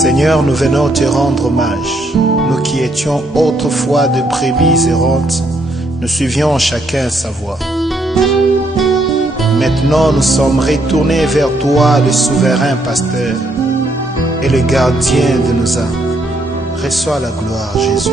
Seigneur, nous venons te rendre hommage. Nous qui étions autrefois de brebis errantes, nous suivions chacun sa voie. Maintenant, nous sommes retournés vers toi, le souverain pasteur et le gardien de nos âmes. Reçois la gloire, Jésus.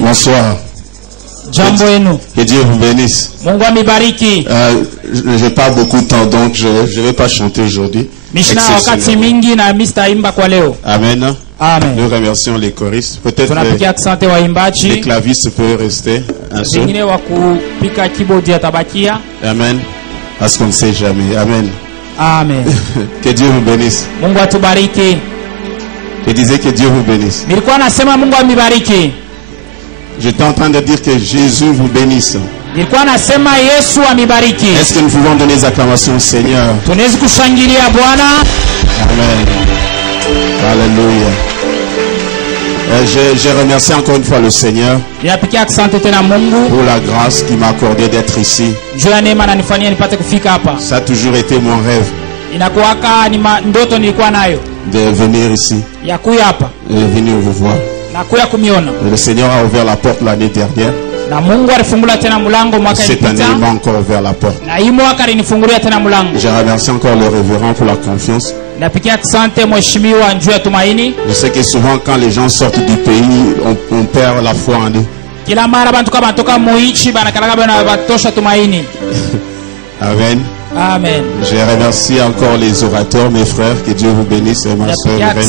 Bonsoir. Que Dieu vous bénisse. Je n'ai pas beaucoup de temps, donc je ne vais pas chanter aujourd'hui. Amen. Amen. Nous remercions les choristes. Peut-être les clavistes peuvent rester un seul. Amen. Parce qu'on ne sait jamais. Amen. Amen. Que Dieu vous bénisse. Je disais que Dieu vous bénisse. J'étais en train de dire que Jésus vous bénisse. Est-ce que nous pouvons donner des acclamations au Seigneur? Amen. Alléluia. Je remercie encore une fois le Seigneur pour la grâce qu'il m'a accordé d'être ici. Ça a toujours été mon rêve de venir ici, de venir vous voir. Le Seigneur a ouvert la porte l'année dernière. Cette année, il m'a encore ouvert la porte. Je remercie encore le révérend pour la confiance. Je sais que souvent quand les gens sortent du pays, on perd la foi en eux. Amen. Amen. Je remercie encore les orateurs, mes frères. Que Dieu vous bénisse et ma soeur Irène.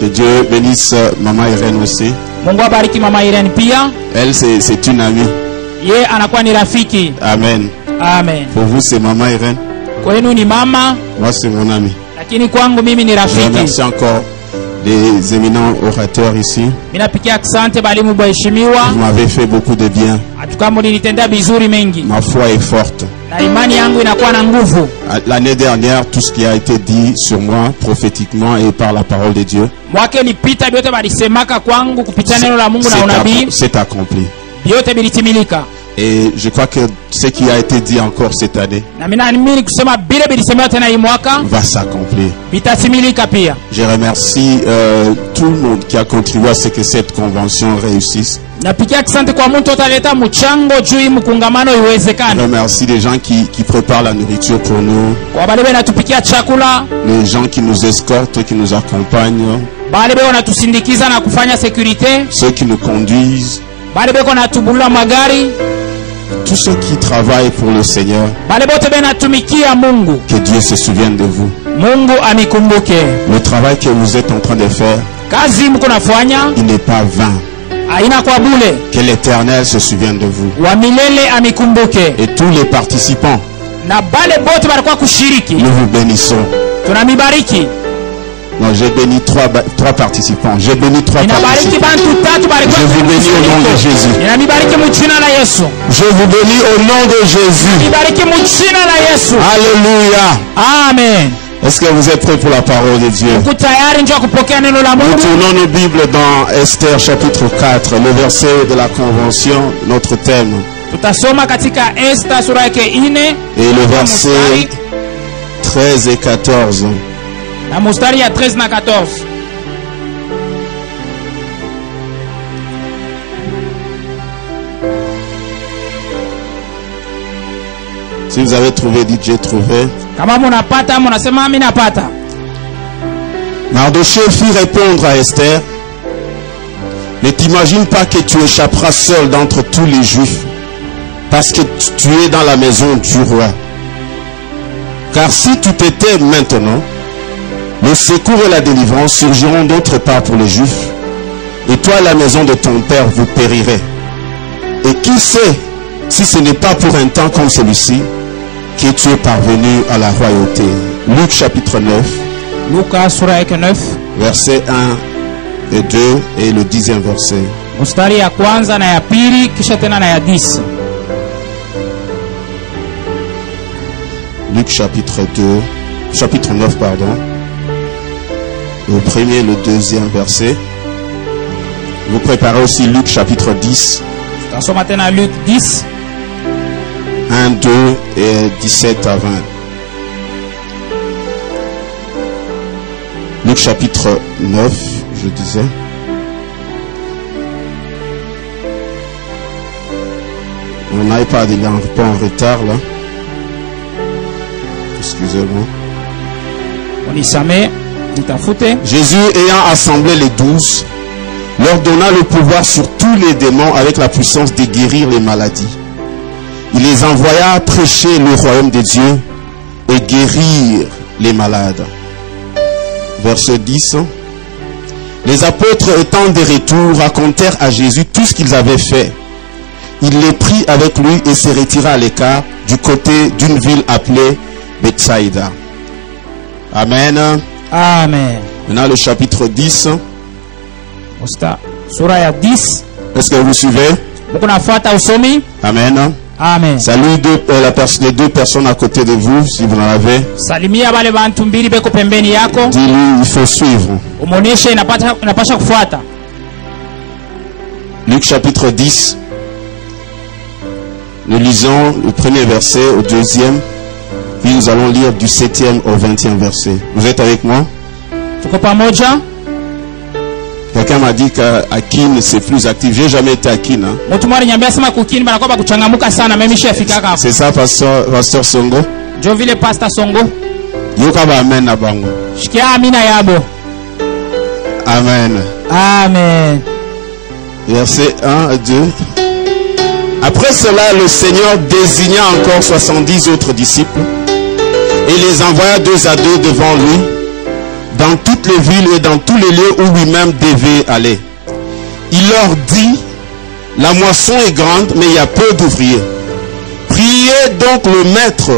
Que Dieu bénisse Maman Irène aussi. Elle, c'est une amie. Amen. Amen. Pour vous, c'est Maman Irène. Moi, c'est mon ami. Je remercie encore les éminents orateurs ici. Vous m'avez fait beaucoup de bien. Ma foi est forte. L'année dernière, tout ce qui a été dit sur moi prophétiquement et par la parole de Dieu, c'est accompli. Et je crois que ce qui a été dit encore cette année va s'accomplir. Je remercie tout le monde qui a contribué à ce que cette convention réussisse. Je remercie les gens qui préparent la nourriture pour nous, les gens qui nous escortent, qui nous accompagnent, ceux qui nous conduisent, tous ceux qui travaillent pour le Seigneur. Que Dieu se souvienne de vous. Le travail que vous êtes en train de faire, il n'est pas vain. Que l'Éternel se souvienne de vous. Et tous les participants, nous vous bénissons. Non, j'ai béni trois participants. J'ai béni trois participants. Je vous bénis au nom de Jésus. Je vous bénis au nom de Jésus. Alléluia. Amen. Est-ce que vous êtes prêts pour la parole de Dieu? Nous tournons nos Bibles dans Esther chapitre 4, le verset de la convention, notre thème. Et le verset 13 et 14. Na mustari ya 13 na 14. Si vous avez trouvé, dites j'ai trouvé. Kama munapata, munasema mimi napata. Mardochée fit répondre à Esther: ne t'imagine pas que tu échapperas seul d'entre tous les Juifs, parce que tu es dans la maison du roi. Car si tu t'étais maintenant, le secours et la délivrance surgiront d'autre part pour les Juifs, et toi et la maison de ton père vous périrez. Et qui sait si ce n'est pas pour un temps comme celui-ci que tu es parvenu à la royauté. Luc chapitre 9, versets 1 et 2 et le 10e verset. Mustari ya kwanza na ya pili kisha tena na ya 10. Luc chapitre 9 pardon. Le premier et le deuxième verset. Vous préparez aussi Luc chapitre 10. Luc 10. 1, 2 et 17 à 20. Luc chapitre 9, je disais. On n'a pas il est un peu en retard là. Excusez-moi. On y s'amet. Jésus, ayant assemblé les 12, leur donna le pouvoir sur tous les démons avec la puissance de guérir les maladies. Il les envoya prêcher le royaume de Dieu et guérir les malades. Verset 10. Les apôtres étant de retour racontèrent à Jésus tout ce qu'ils avaient fait. Il les prit avec lui et se retira à l'écart du côté d'une ville appelée Bethsaïda. Amen. Amen. Maintenant le chapitre 10. Est-ce que vous suivez? Amen. Amen. Salut les deux personnes à côté de vous, si vous en avez. Dis-lui, il faut suivre. Luc chapitre 10. Nous lisons le premier verset au deuxième. Puis nous allons lire du 7e au 20e verset. Vous êtes avec moi? Quelqu'un m'a dit qu'Akin c'est plus actif. J'ai jamais été Akin. Hein? C'est ça, pasteur Songo? Amen. Amen. Amen. Verset 1 et 2. Après cela, le Seigneur désigna encore 70 autres disciples et les envoya 2 à 2 devant lui dans toutes les villes et dans tous les lieux où lui-même devait aller. Il leur dit: la moisson est grande, mais il y a peu d'ouvriers. Priez donc le maître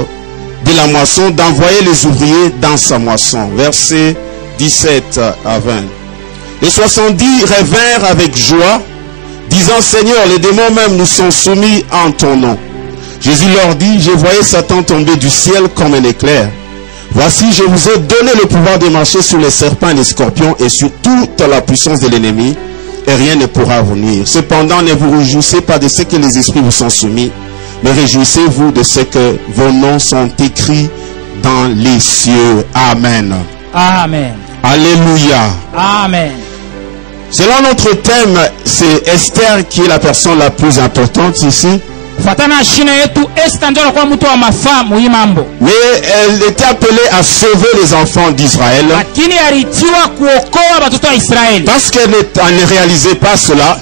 de la moisson d'envoyer les ouvriers dans sa moisson. Versets 17 à 20. Les 70 revinrent avec joie, disant, Seigneur, les démons même nous sont soumis en ton nom. Jésus leur dit, je voyais Satan tomber du ciel comme un éclair. Voici, je vous ai donné le pouvoir de marcher sur les serpents et les scorpions et sur toute la puissance de l'ennemi, et rien ne pourra vous nuire. Cependant, ne vous réjouissez pas de ce que les esprits vous sont soumis, mais réjouissez-vous de ce que vos noms sont écrits dans les cieux. Amen. Amen. Alléluia. Amen. Selon notre thème, c'est Esther qui est la personne la plus importante ici. Mais elle était appelée à sauver les enfants d'Israël. Parce qu'elle ne réalisait pas cela,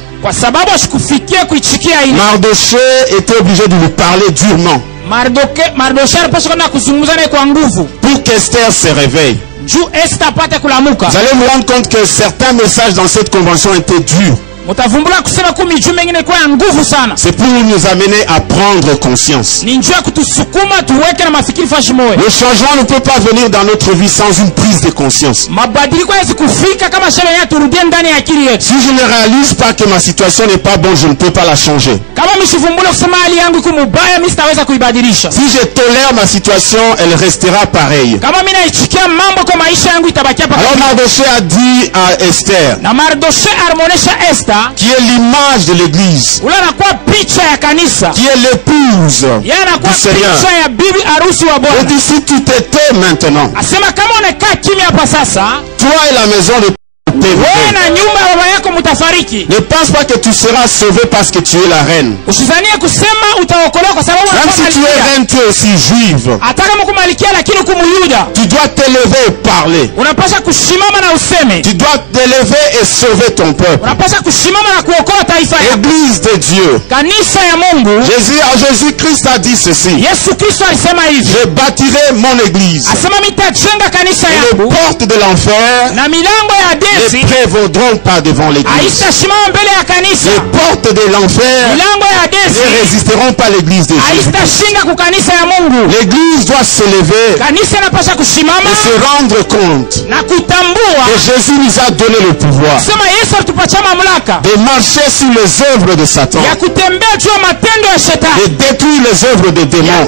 Mardoché était obligé de lui parler durement pour qu'Esther se réveille. Vous allez vous rendre compte que certains messages dans cette convention étaient durs. C'est pour nous amener à prendre conscience. Le changement ne peut pas venir dans notre vie sans une prise de conscience. Si je ne réalise pas que ma situation n'est pas bonne, je ne peux pas la changer. Si je tolère ma situation, elle restera pareille. Alors Mardoché a dit à Esther, qui est l'image de l'église, qui est l'épouse du Seigneur. Et dit, si tu t'étais maintenant, toi et la maison de ne pense pas que tu seras sauvé parce que tu es la reine. Même si tu es reine, tu es aussi juive. Tu dois t'élever et parler. Tu dois t'élever et sauver ton peuple. Église de Dieu. Jésus-Christ a dit ceci. Je bâtirai mon église. Et les portes de l'enfer ne prévaudront pas devant l'église. Les portes de l'enfer ne résisteront pas à l'église de Jésus. L'église doit s'élever et se rendre compte que Jésus nous a donné le pouvoir de marcher sur les œuvres de Satan, de détruire les œuvres des démons,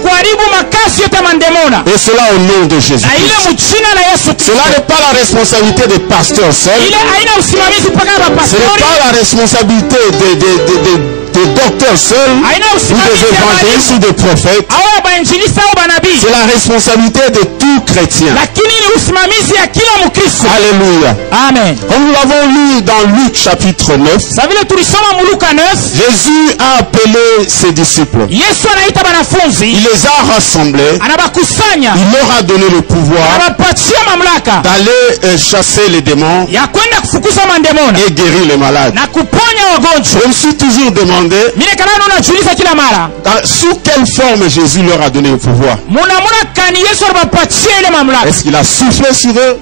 et cela au nom de Jésus. Cela n'est pas la responsabilité des pasteurs seuls. Ce n'est pas la responsabilité des docteurs seuls, ou des évangélistes ou des prophètes. C'est la responsabilité de tout chrétien. Alléluia. Amen. Comme nous l'avons lu dans Luc chapitre 9, Jésus a appelé ses disciples. Il les a rassemblés. Il leur a donné le pouvoir d'aller chasser les démons et guérir les malades. Je me suis toujours demandé sous quelle forme Jésus leur a donné le pouvoir. Est-ce qu'il a soufflé sur eux?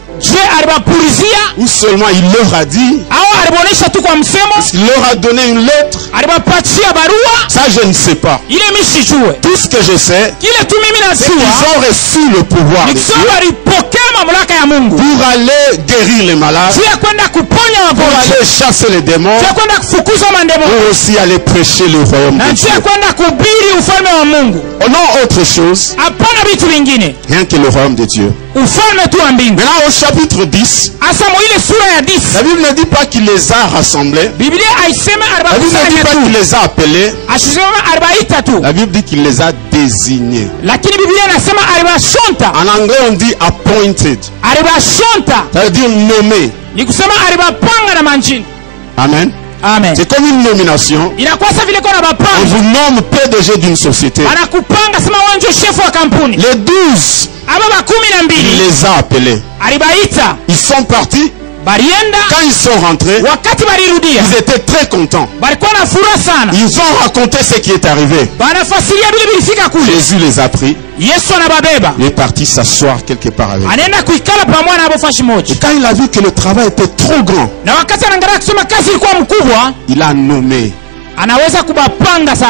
Ou seulement il leur a dit? Est-ce qu'il leur a donné une lettre? Ça je ne sais pas. Tout ce que je sais, c'est qu'ils ont reçu le pouvoir de Dieu pour aller guérir les malades, pour aller chasser les démons, pour aussi aller prêcher le royaume de Dieu. Oh non, autre chose, rien que le royaume de Dieu. Maintenant au chapitre 10, la Bible ne dit pas qu'il les a rassemblés. La Bible ne dit pas qu'il les a appelés. La Bible dit qu'il les a désignés. En anglais on dit appointed. Ça veut dire nommé. Amen. Amen. C'est comme une nomination. On vous nomme PDG d'une société. Les 12, il les a appelés. Ils sont partis. Quand ils sont rentrés, ils étaient très contents. Ils ont raconté ce qui est arrivé. Jésus les a pris. Il est parti s'asseoir quelque part avec eux. Et quand il a vu que le travail était trop grand, il a nommé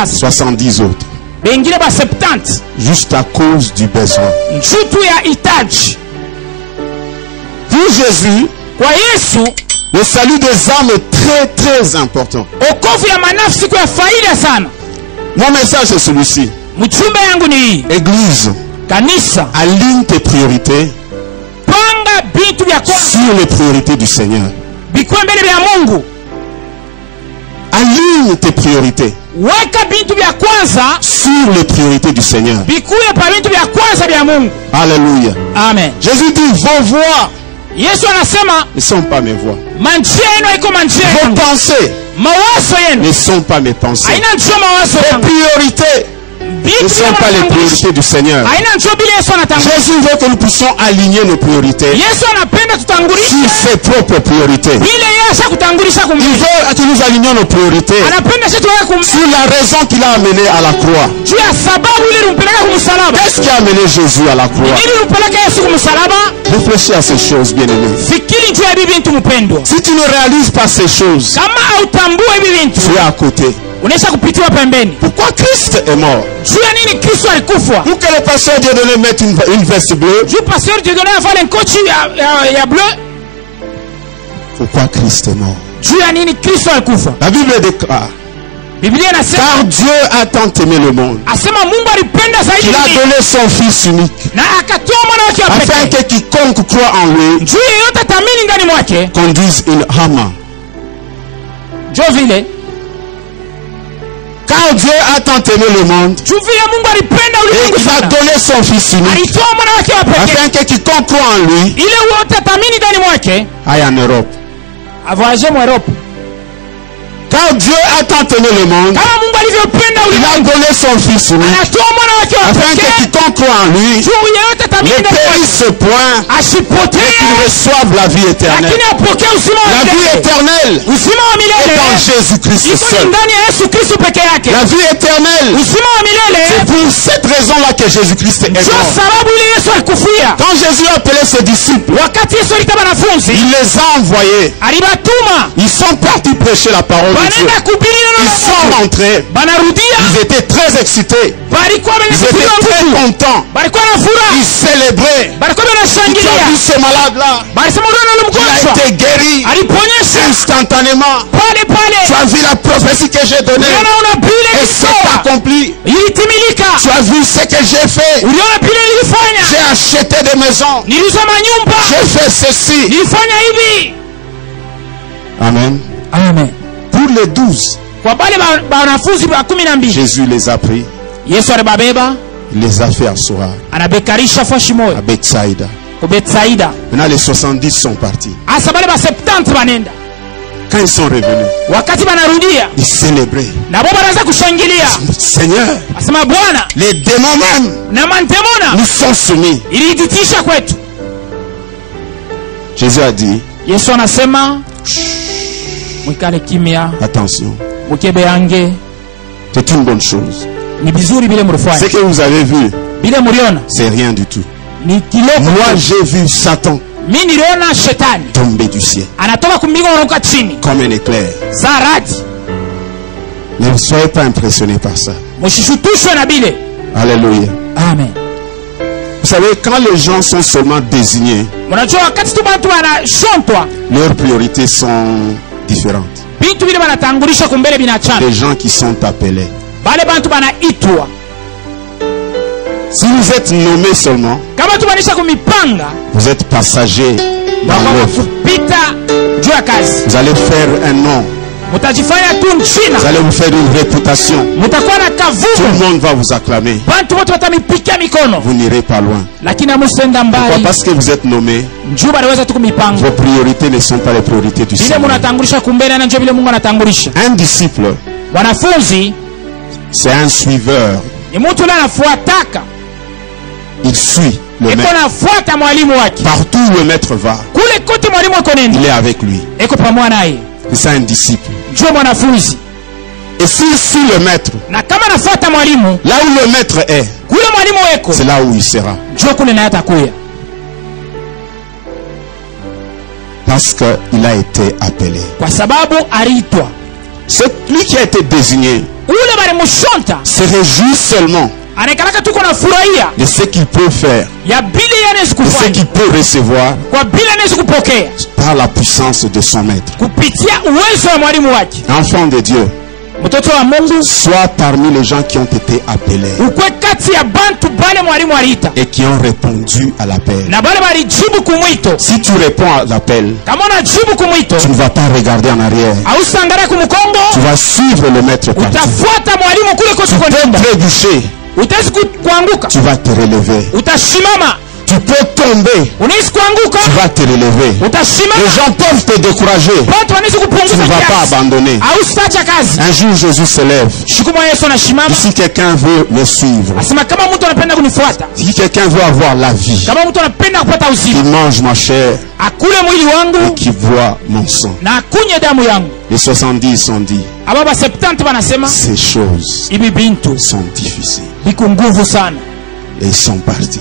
70 autres. bengine ba 70 juste à cause du besoin. njutu ya hitaji. Pour Jésus, Kwa Yesu le salut des âmes est très très important. okovu ya manafsi kwa faida sana. Mon message est celui-ci. Mchumba yangu ni hii. Église, Kanisa, aligne tes priorités panga bitu vya kwanza sur les priorités du Seigneur. bikuwe mbele vya Mungu. Aligne tes priorités Weka bitu vya kwanza sur les priorités du Seigneur. bikuwe pa bitu vya kwanza vya Mungu. Alléluia. Amen. Jésus dit, vos voix Yesu anasema ne sont pas mes voix. manjia yenu haiko manjia Vos yangu. pensées Mawazo yenu ne sont pas mes pensées. haina njoo mawazo Vos yangu. priorités ne Bitu sont pas les priorités du Seigneur. haina njoo bila Yesu anatangulia. Jésus veut que nous puissions aligner nos priorités Yesu anapenda tutangulishe sur ses propres priorités. bila yeye ashakutangulisha Il kumjua. veut que nous alignions nos priorités Anapenda sisi tuweke kumjua sur la raison qui l'a amené à la croix. juu ya sababu ile ilimpeleka kumsalaba. Qu'est-ce qui a amené Jésus à la croix? Ili ilimpeleka Yesu kumsalaba. Réfléchis à ces choses, bien-aimés. Fikiri juu ya hivi vitu mpendwa. Si tu ne réalises pas ces choses, Kama hautambua hivi vitu, tu es à côté. unaisha kupitiwa pembeni. Pourquoi Christ est mort? Juu ya nini Kristo alikufa? Pour que le pasteur Dieudonné mette une veste bleue. Juu pasteur Dieudonné avale nkochi ya bleu. Pourquoi Christ est mort? Juu ya nini Kristo alikufa? La Bible déclare, Biblia inasema car Dieu a tant aimé le monde asema Mungu alipenda zaidi qu'il a dunia, donné son Fils unique, na akatoa mwana wake wa afin pekee. que quiconque croit en lui Juu yeyote atamini ndani mwake. conduise une âme. Juu vile Car Dieu a tant aimé le monde juu vile Mungu alipenda et ulimwengu qu'il a sana. donné son Fils unique, Alitoa mwana wake wa pekee afin que quiconque croit en lui ile wote atamini ndani mwake aille en Europe. avoyager mu Europe. Car Dieu a tant aimé le monde, Kama Mungu alivyopenda il a ulimwengu, donné son Fils unique, anatoa mwana wake wa afin que pekee quiconque croit en lui juu yeyote atamini ne ndani mwake périsse point, asipotee, qu'il reçoive la vie éternelle. lakini apokee uzima wa La vie milele. éternelle Uzima wa est milele en Jésus-Christ iko seul. ndani ya Yesu Kristo peke yake. La vie éternelle, Uzima wa c'est milele pour cette raison-là que Jésus-Christ est ndio mort. sababu ile Yesu alikufia. Quand Jésus a appelé ses disciples, Wakati Yesu alita wanafunzi, il les a envoyés. alibatuma Ils sont partis prêcher la parole de Dieu. banaenda kuhubiri neno Ils la sont Mungu. rentrés. Banarudia, Ils étaient très excités. balikuwa Ils étaient wamekupiga très nguvu, contents. balikuwa na furaha, Ils célébraient. balikuwa Tu as wanashangilia, vu ce malade-là? balisema uliona ule Il a mgonjwa été guéri aliponyesha instantanément. pale Tu pale, as vu la prophétie que j'ai donnée. uliona unabii Et c'est ilitoa accompli. ilitimilika, Tu as vu ce que j'ai fait. uliona vile nilifanya, J'ai acheté des maisons. niliuza manyumba, J'ai fait ceci. nilifanya hivi. Amen. Amen. Pour les 12, Kwa bale wanafunzi wa 12 Jésus les a pris. Yesu alibabeba, Il les a fait asseoir anabekarisha fashi à moyo Bethsaïda. ku Betsaida. Maintenant, les 70 sont partis. Asa bale ba 70 banenda, Quand ils sont revenus, wakati banarudia ils célébraient. nabo banaanza kushangilia, Seigneur, asema Bwana les démons même na mantemona nous sont soumis. iliitisha kwetu. Jésus a dit, Yesu anasema mwikale kimya, attention, mukebe yange, c'est une bonne chose. ni bizuri bile Ce mlifanya, que vous avez vu, bile mliona c'est rien du tout. ni kiloko. Moi, j'ai vu Satan Mimi niliona shetani tomber du ciel anatoka kumbingu anaruka chini comme un éclair. za radi. Ne soyez pas impressionnés par ça. Msishutushwe na bile. Alléluia. Amen. Vous savez, quand les gens sont seulement désignés, Mnajua wakati tu bantu wanashontwa leurs priorités sont différentes. bintu bile banatangulisha kumbele binachana, Les gens qui sont appelés. bale bantu banaitwa. Si vous êtes nommés seulement, Kama tu banisha kumipanga vous êtes passagers dans bakwa l'œuvre. kupita juu ya kazi, Vous allez faire un nom. mutajifanya tu Vous mchina, allez vous faire une réputation. mutakuwa na Tout kavumu, le monde va vous acclamer. bantu wote watamipikia mikono, Vous n'irez pas loin. lakini amusenda Pourquoi? mbali Parce que vous êtes nommés. juu baliweza tu kumipanga Vos priorités ne sont pas les priorités du bile Seigneur. munatangulisha kumbele, na ndio vile Mungu anatangulisha. Un disciple, Wanafunzi c'est un suiveur. ni mtu ule anafuataka, Il suit le eko maître. nafuata mwalimu wake Partout où le maître va, kule kote, mwalimu wako il nenda est avec lui. eko pamoja naye. C'est ça un disciple. Njoo mwanafunzi, Et s'il suit le maître, na kama nafuata mwalimu là où le maître est, kule mwalimu weko, c'est là où il sera. njoo kule naye atakuya, Parce qu'il a été appelé. kwa sababu aliitwa. Celui qui a été désigné ule balimushonta se réjouit seulement anaekalaka tuko na furahia de ce qu'il peut faire, ya bile yanaweza de ce kufanya qu'il peut recevoir kwa bile anaweza kupokea par la puissance de son maître. kupitia uwezo wa mwalimu wake. Enfant de Dieu, Mtoto wa Mungu, sois parmi les gens qui ont été appelés ukwe kati ya bantu bale mwalimu aliita et qui ont répondu à l'appel. na bale balijibu kumwito. Si tu réponds à l'appel, Kama unajibu kumwito, tu ne vas pas regarder en arrière. ausangalia kumukongo, Tu vas suivre le maître parti. utafuata mwalimu kule Tu kote peux kwenda. trébucher, Utaweza kuanguka, tu vas te relever. utashimama. Tu peux tomber, Unaweza kuanguka, tu vas te relever. Les utashimama. gens peuvent te décourager, Watu wanaweza tu kupunguza ne vas pas kiasi, abandonner. ausacha kazi. Un jour Jésus se lève. Siku moja Yesu anashimama, Si quelqu'un veut me suivre, asema kama mtu anapenda kunifuata, si quelqu'un veut avoir la vie, kama mtu anapenda kupata qui uzima, mange ma chair akule mwili et wangu qui boit mon sang. na akunye damu yangu. Les 70 ont dit, Aba ba 70 banasema ces choses ibi bintu sont difficiles. biku nguvu sana Et ils sont partis.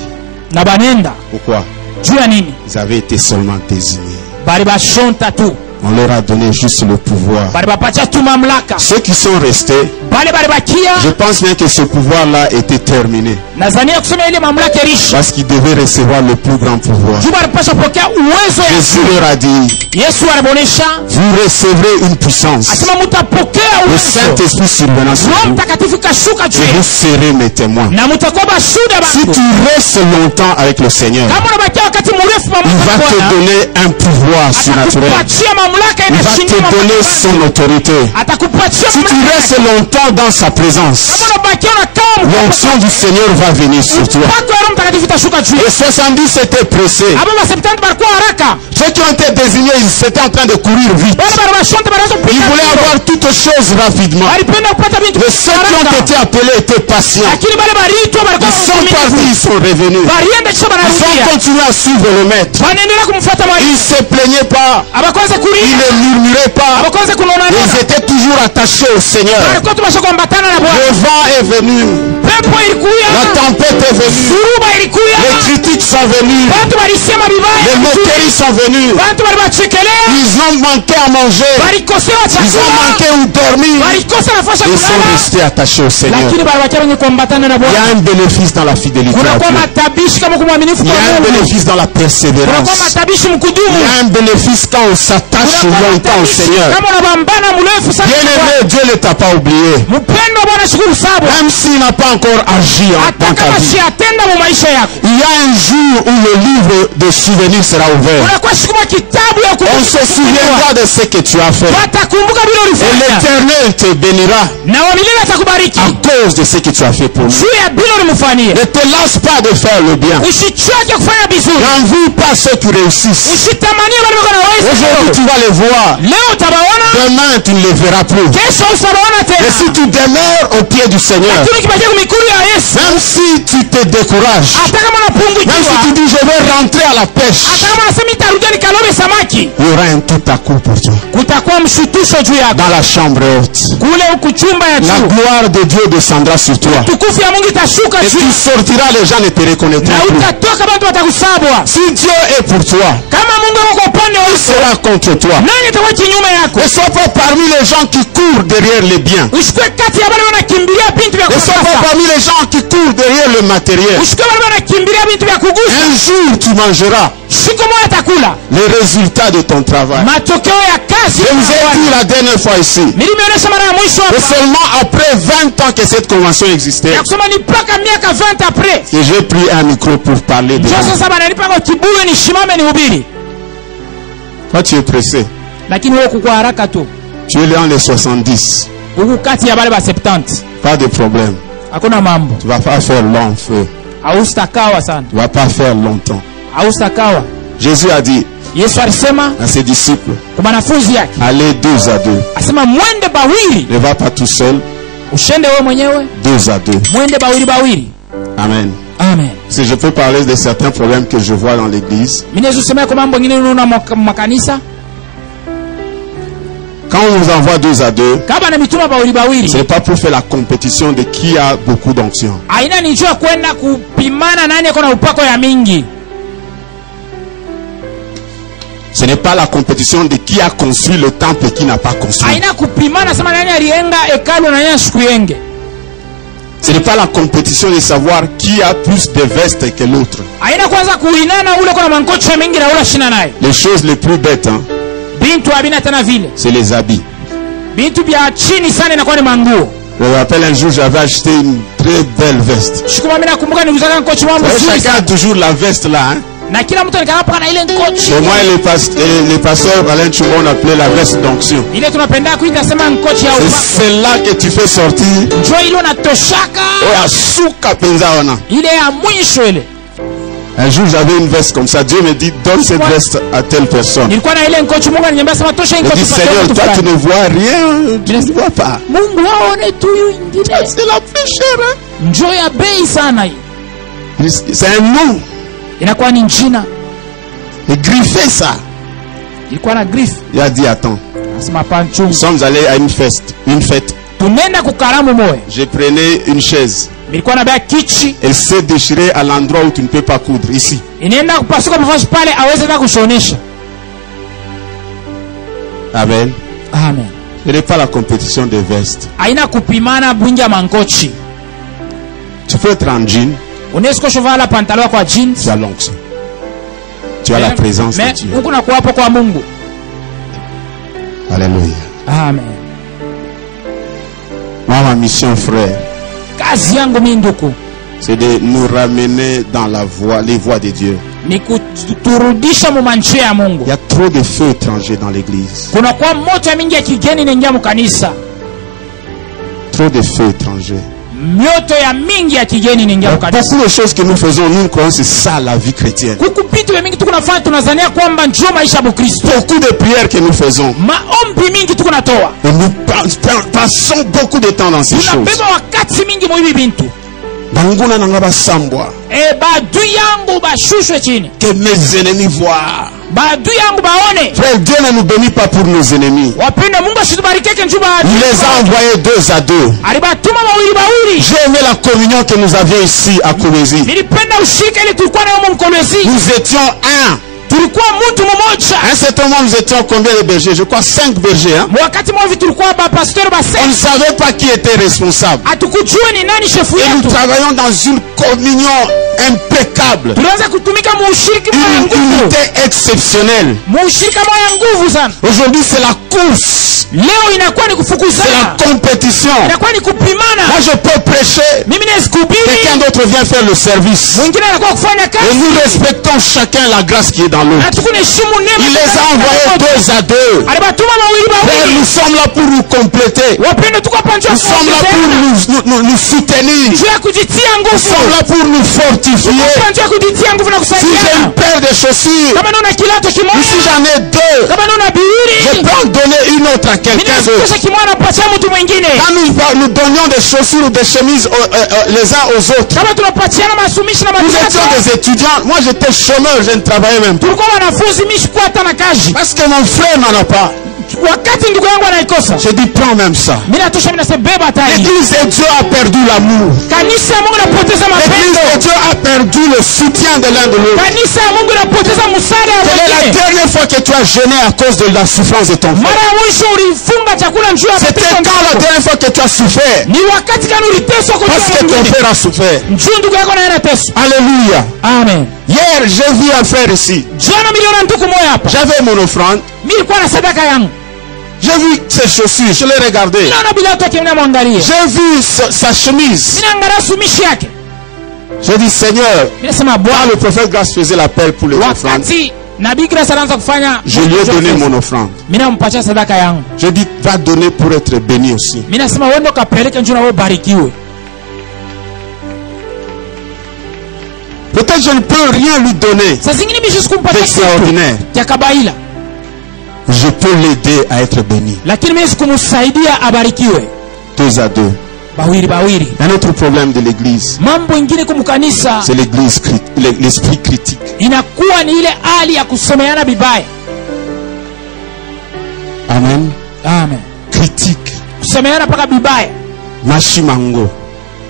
na banenda Pourquoi? juu ya nini? Ils avaient été seulement désignés. Bali bashonta tu, On leur a donné juste le pouvoir. bali bapacha tu mamlaka. Ceux qui sont restés, Bale bali bakia, je pense bien que ce pouvoir-là était terminé. nazania kusema ile mamlaka irishi Parce qu'ils devaient recevoir le plus grand pouvoir. juu balipasha pokea uwezo ya Jésus leur a dit, Yesu. Alibonesha vous recevrez une puissance. asema mutapokea Le uwezo, Saint-Esprit survenant sur Roho vous. Mtakatifu kashuka juu Et vous yenu, serez mes témoins. na mutakuwa bashuhuda Si bangu. tu restes longtemps avec le Seigneur, Kama unabakia wakati mrefu il pamoja va na te Bwana, donner un pouvoir surnaturel. atakupatia mamlaka Il va te inashinda donner mamlaka. son autorité. Atakupatia Si tu mamlaka. restes longtemps dans sa présence, Kama unabakia unakaa l'onction du Seigneur va venir sur toi. mpaka Roho Mtakatifu itashuka juu. Les 70 étaient pressés. Aba ba 70 balikuwa haraka. Ceux qui ont été désignés, ils étaient en train de courir vite. Bale bali bashonta banaanza Ils kupita voulaient mbio. avoir toutes choses rapidement. Balipenda kupata vitu Mais ceux qui ont haraka. été appelés étaient patients. Lakini bale baliitwa balikuwa Ils sont partis, ils sont revenus. balienda kisha Ils banarudia. ont continué à suivre le maître. Banaendelea kumfuata Ils mwalimu. ne se plaignaient pas. Abakwanza Ils kulia. ne murmuraient pas. Abakwanza kunona Ils nona. étaient toujours attachés au Seigneur. Balikuwa tumasha kuambatana na Bwana. Le vent est venu. Pepo ilikuya. La tempête est venue. Suruba ilikuya. Les critiques sont venues. Watu walisema vibaya. Les moqueries sont venues. Watu walibachekelea. Ils ont manqué à manger. Walikosewa Ils ont chakula. manqué où dormir. Walikosa nafasi ya Ils sont kulala. restés attachés au Seigneur. Lakini balibakia wenye kuambatana na Il y Bwana. a un bénéfice dans la fidélité à Kunakuwa Dieu. matabishi kama kumwaminifu Il y kwa a un Mungu. bénéfice dans la Kunakuwa persévérance. matabishi Il mkudumu. y a un bénéfice quand on s'attache Kunakuwa longtemps au matabishi Seigneur. kama unabambana mrefu sana. Bien-aimé, Dieu ne t'a pas oublié. Mpendo wa Bwana shukuru saba. Même s'il n'a pas encore agi dans Hata ta kama vie. si atenda mu maisha yako. Il y a un jour où le livre de souvenirs sera ouvert. Unakuwa siku moja kitabu ya On se souviendra de ce que tu as fait. watakumbuka vile Et ulifanya. l'Éternel te bénira Na wa milele atakubariki. à cause de ce que tu as fait pour nous. Juu ya vile ulimfanyia. Ne te lasse pas de faire le bien. Usichoke kufanya vizuri. N'envie pas ceux qui réussissent. Usitamanie wale wako na Aujourd'hui, waweza. tu vas les voir. Leo utabaona, Demain, tu ne les verras plus. kesho utabaona Et tena. si tu demeures au pied du Seigneur, Lakini ukibakia kumikuru ya Yesu, même si tu te décourages, hata kama même si tu unapungukiwa, dis je vais rentrer à la pêche, hata kama unasema nitarudia nikalobe samaki, il y aura un tout à coup pour toi. kutakuwa mshutusho juu yako. Dans la chambre haute, Kule huku chumba ya la juu, gloire de Dieu descendra sur toi. tukufu ya Mungu itashuka Et tu juu. sortiras, les gens ne te reconnaîtront Na plus. utatoka bantu watakusabwa. Si Dieu est pour toi, Kama Mungu yuko kwa upande il wako, sera contre toi. nani atakuwa kinyume yako? Ne sois pas parmi les gens qui courent derrière les biens. Usikwe kati ya wale wanakimbilia bintu vya Ne sois pas kugusa. parmi les gens qui courent derrière le matériel. Usikwe wale wanakimbilia bintu vya kugusa. Un jour, tu mangeras Siku moja atakula les résultats de ton travail. matokeo ya kazi. Je vous ai dit la dernière fois ici, Nilimeonyesha mara ya mwisho et hapa seulement après 20 ans que cette convention existait, ya kusema ni mpaka miaka 20 après. que j'ai pris un micro pour parler de Ndio ça. sasa bananipa kwa kibuyu nishimame nihubiri. Toi, tu es pressé. Lakini wewe kukua haraka tu. Tu es dans les 70. Huku kati ya wale wa 70. Pas de problème. Hakuna mambo. Tu vas pas faire long feu. Haustakawa sana. Tu vas pas faire longtemps. Haustakawa. Jésus a dit Yesu alisema à ses disciples, kwa wanafunzi yake, allez 2 à 2. asema mwende bawili. Ne va pas tout seul, Ushende wewe mwenyewe, 2 à 2. mwende bawili bawili. Amen. Amen. Si je peux parler de certains problèmes que je vois dans l'église, Mimi naweza kusema kwa mambo mengine unaona makanisa, quand on nous envoie 2 à 2, kama na mituma bawili ce bawili, n'est pas pour faire la compétition de qui a beaucoup d'onction. aina ni njoo kwenda kupimana nani ako na upako ya mingi. Ce n'est pas la compétition de qui a construit le temple et qui n'a pas construit. Haina kupimana sema nani alienga hekalu na nani asikuyenge. Ce n'est pas la compétition de savoir qui a plus de vestes que l'autre. Haina kwanza kuinana ule kuna mankocha mengi na ule shina naye. Les choses les plus bêtes, hein, Bintu abina tena vile. c'est les habits. Bintu bya chini sana inakuwa ni manguo. Je me rappelle un jour, j'avais acheté une très belle veste. Shikuma mimi nakumbuka nilizaka nkochi wangu mzuri Chacun a sana. toujours la veste là. Hein. Na kila mtu alikapa na ile nkochi. Et moi, les pasteurs, Alain Chumbo, on appelait la veste d'onction. Ile tunapenda kuita sema nkochi ya C'est upako. celle-là que tu fais sortir. Njoo ile unatoshaka. Oh, asuka penzaona. Ile ya mwisho ile. Un jour, j'avais une veste comme ça. Dieu me dit, donne cette veste à telle personne. Nilikuwa na ile nkochi Mungu ananiambia sema tosha Je nkochi dis, Seigneur, toi, tu ne vois rien. Tu ne vois pas. Mungu aone tu ingine. C'est la plus chère. Hein? Njoo ya bei sana hii. C'est un nom. Inakuwa ni njina. Et griffer ça. Ilikuwa na griff. Il a dit, attends. Nasema panchu. Nous sommes allés à une fête. Tunenda kukaramu moyo. Je prenais une chaise. Nilikuwa na bea kichi. Elle s'est déchirée à l'endroit où tu ne peux pas coudre. Ici. Inaenda kupasuka mavazi pale aweze hata kushonesha. Amen. Amen. Ce n'est pas la compétition des vestes. Haina kupimana bunja mankochi. Tu peux être en jean. Unaweza kushovala pantalon kwa jeans. Tu as l'onction. Tu as la présence de Dieu. Mungu na kuwapo kwa Mungu. Alléluia. Amen. Moi, ma mission, frère, Kazi yangu mimi nduku c'est de nous ramener dans les voies de Dieu. ni kuturudisha mu manjia ya Mungu. Il y a trop de feux étrangers dans l'église. Kuna kwa moto mingi ya kigeni inaingia mu kanisa. Trop de feux étrangers. Mioto ya mingi ya kigeni inaingia mu kanisa. Beaucoup de choses que nous faisons, nous croyons c'est ça la vie chrétienne. Kukupitu mingi tukunafanya tunazania kwamba njoo maisha ya Kristo. Beaucoup de prières que nous faisons. Maombi mingi tukunatoa. Et nous passons beaucoup de temps dans ces choses. Tunabeba wakati mingi mu hivi bintu. Banguna nangaba sambwa. Badu yangu bashushwe chini. Que mes ennemis voient. Badu yangu baone. Frère, Dieu ne nous bénit pas pour nos ennemis. Wapenda Mungu asitubarikeke njuba. Il les a envoyés 2 à 2. Alibatuma mawili. J'ai aimé la communion que nous avions ici à Kolwezi. Nilipenda ushirika ile tulikuwa nayo mu Kolwezi. Nous étions un. Tulikuwa mtu mmoja. À un certain moment, nous étions combien de bergers? Je crois 5 bergers. Hein? Wakati mmoja tulikuwa ba pasteur ba On ne savait pas qui était responsable. Atukujua ni nani shefu Et nous yetu. travaillons dans une communion impeccable. Tulianza kutumika mu ushirika Une wa nguvu. unité exceptionnelle. Mu ushirika moya nguvu sana. Aujourd'hui, c'est la course. Leo inakuwa ni C'est kufukuzana. la compétition. Inakuwa ni kupimana. Moi, je peux prêcher. Mimi nasikubiri. Quelqu'un d'autre vient faire le service. Mwingine anakuwa kufanya Et kazi. nous respectons chacun la grâce qui est dans l'autre. Na tukunaheshimu neema. Il les a envoyés 2 à 2. Alibatuma Frère, mawili. nous sommes là pour nous compléter. Wapende tuko hapa njoo. Nous sommes là pour nous soutenir. Njoo ya kujitia Nous nguvu. sommes là pour nous fortifier. Hapa njoo ya kujitia nguvu na Si j'ai kusaidiana. une paire de chaussures, Kama naona kilato si kimoja. j'en ai 2, Kama naona je biwili. peux en donner une autre à quelqu'un d'autre. Ninasukisha kimoja na kupatia mtu mwingine. Quand nous donnions des chaussures ou des chemises les uns aux autres, Kama tunapatiana masumishi na nous étions matatu. des étudiants. Moi, j'étais chômeur, je ne travaillais même pas. Tulikuwa wanafunzi mimi sikuwa hata na kazi. Parce que mon frère n'en a pas. Wakati ndugu yangu anaikosa. J'ai dit, prends même ça. Mimi natosha mimi nasema beba tai. L'église de Dieu a perdu l'amour. Kanisa ya Mungu inapoteza L'église mapendo. de Dieu a perdu le soutien de l'un de l'autre. Kanisa ya Mungu inapoteza msaada wa Quelle est la wengine. dernière fois que tu as jeûné à cause de la souffrance de ton frère? Mara ya mwisho ulifunga chakula njoo ya C'était mateso quand la yako? dernière fois que tu as souffert? Ni wakati gani uliteswa kwa Parce que sababu ton mwingine? frère a souffert. Njoo ndugu yako na yeye anateswa. Alléluia. Amen. Hier, j'ai vu un frère ici. Jana miliona ndugu moja hapa. J'avais mon offrande. Mimi nilikuwa na sadaka yangu. J'ai vu ses chaussures. Je l'ai regardé. Naona bila toke mimi namwangalia. J'ai vu sa chemise. Mimi naangalia sumishi yake. J'ai dit, Seigneur, Mimi nasema quand Bwana, le prophète Grâce faisait l'appel pour les offrandes, wakati nabii Grace anaanza kufanya, je lui ai donné mon offrande. mimi nampatia sadaka yangu. J'ai dit, va donner pour être béni aussi. Mimi nasema wewe ndo kapeleke njoo na wewe barikiwe. Peut-être je ne peux rien lui donner Sasa zingine mimi sikumpatia d'extraordinaire. ya kabaila, Je peux l'aider à être béni. lakini mimi sikumsaidia abarikiwe. 2 à 2. Bawili. Un autre problème de l'église, Mambo ingine kumkanisa c'est l'église, l'esprit critique. inakuwa ni ile hali ya kusemeana vibaya. Amen. Amen. Critique. Kusemeana paka vibaya. Machimango.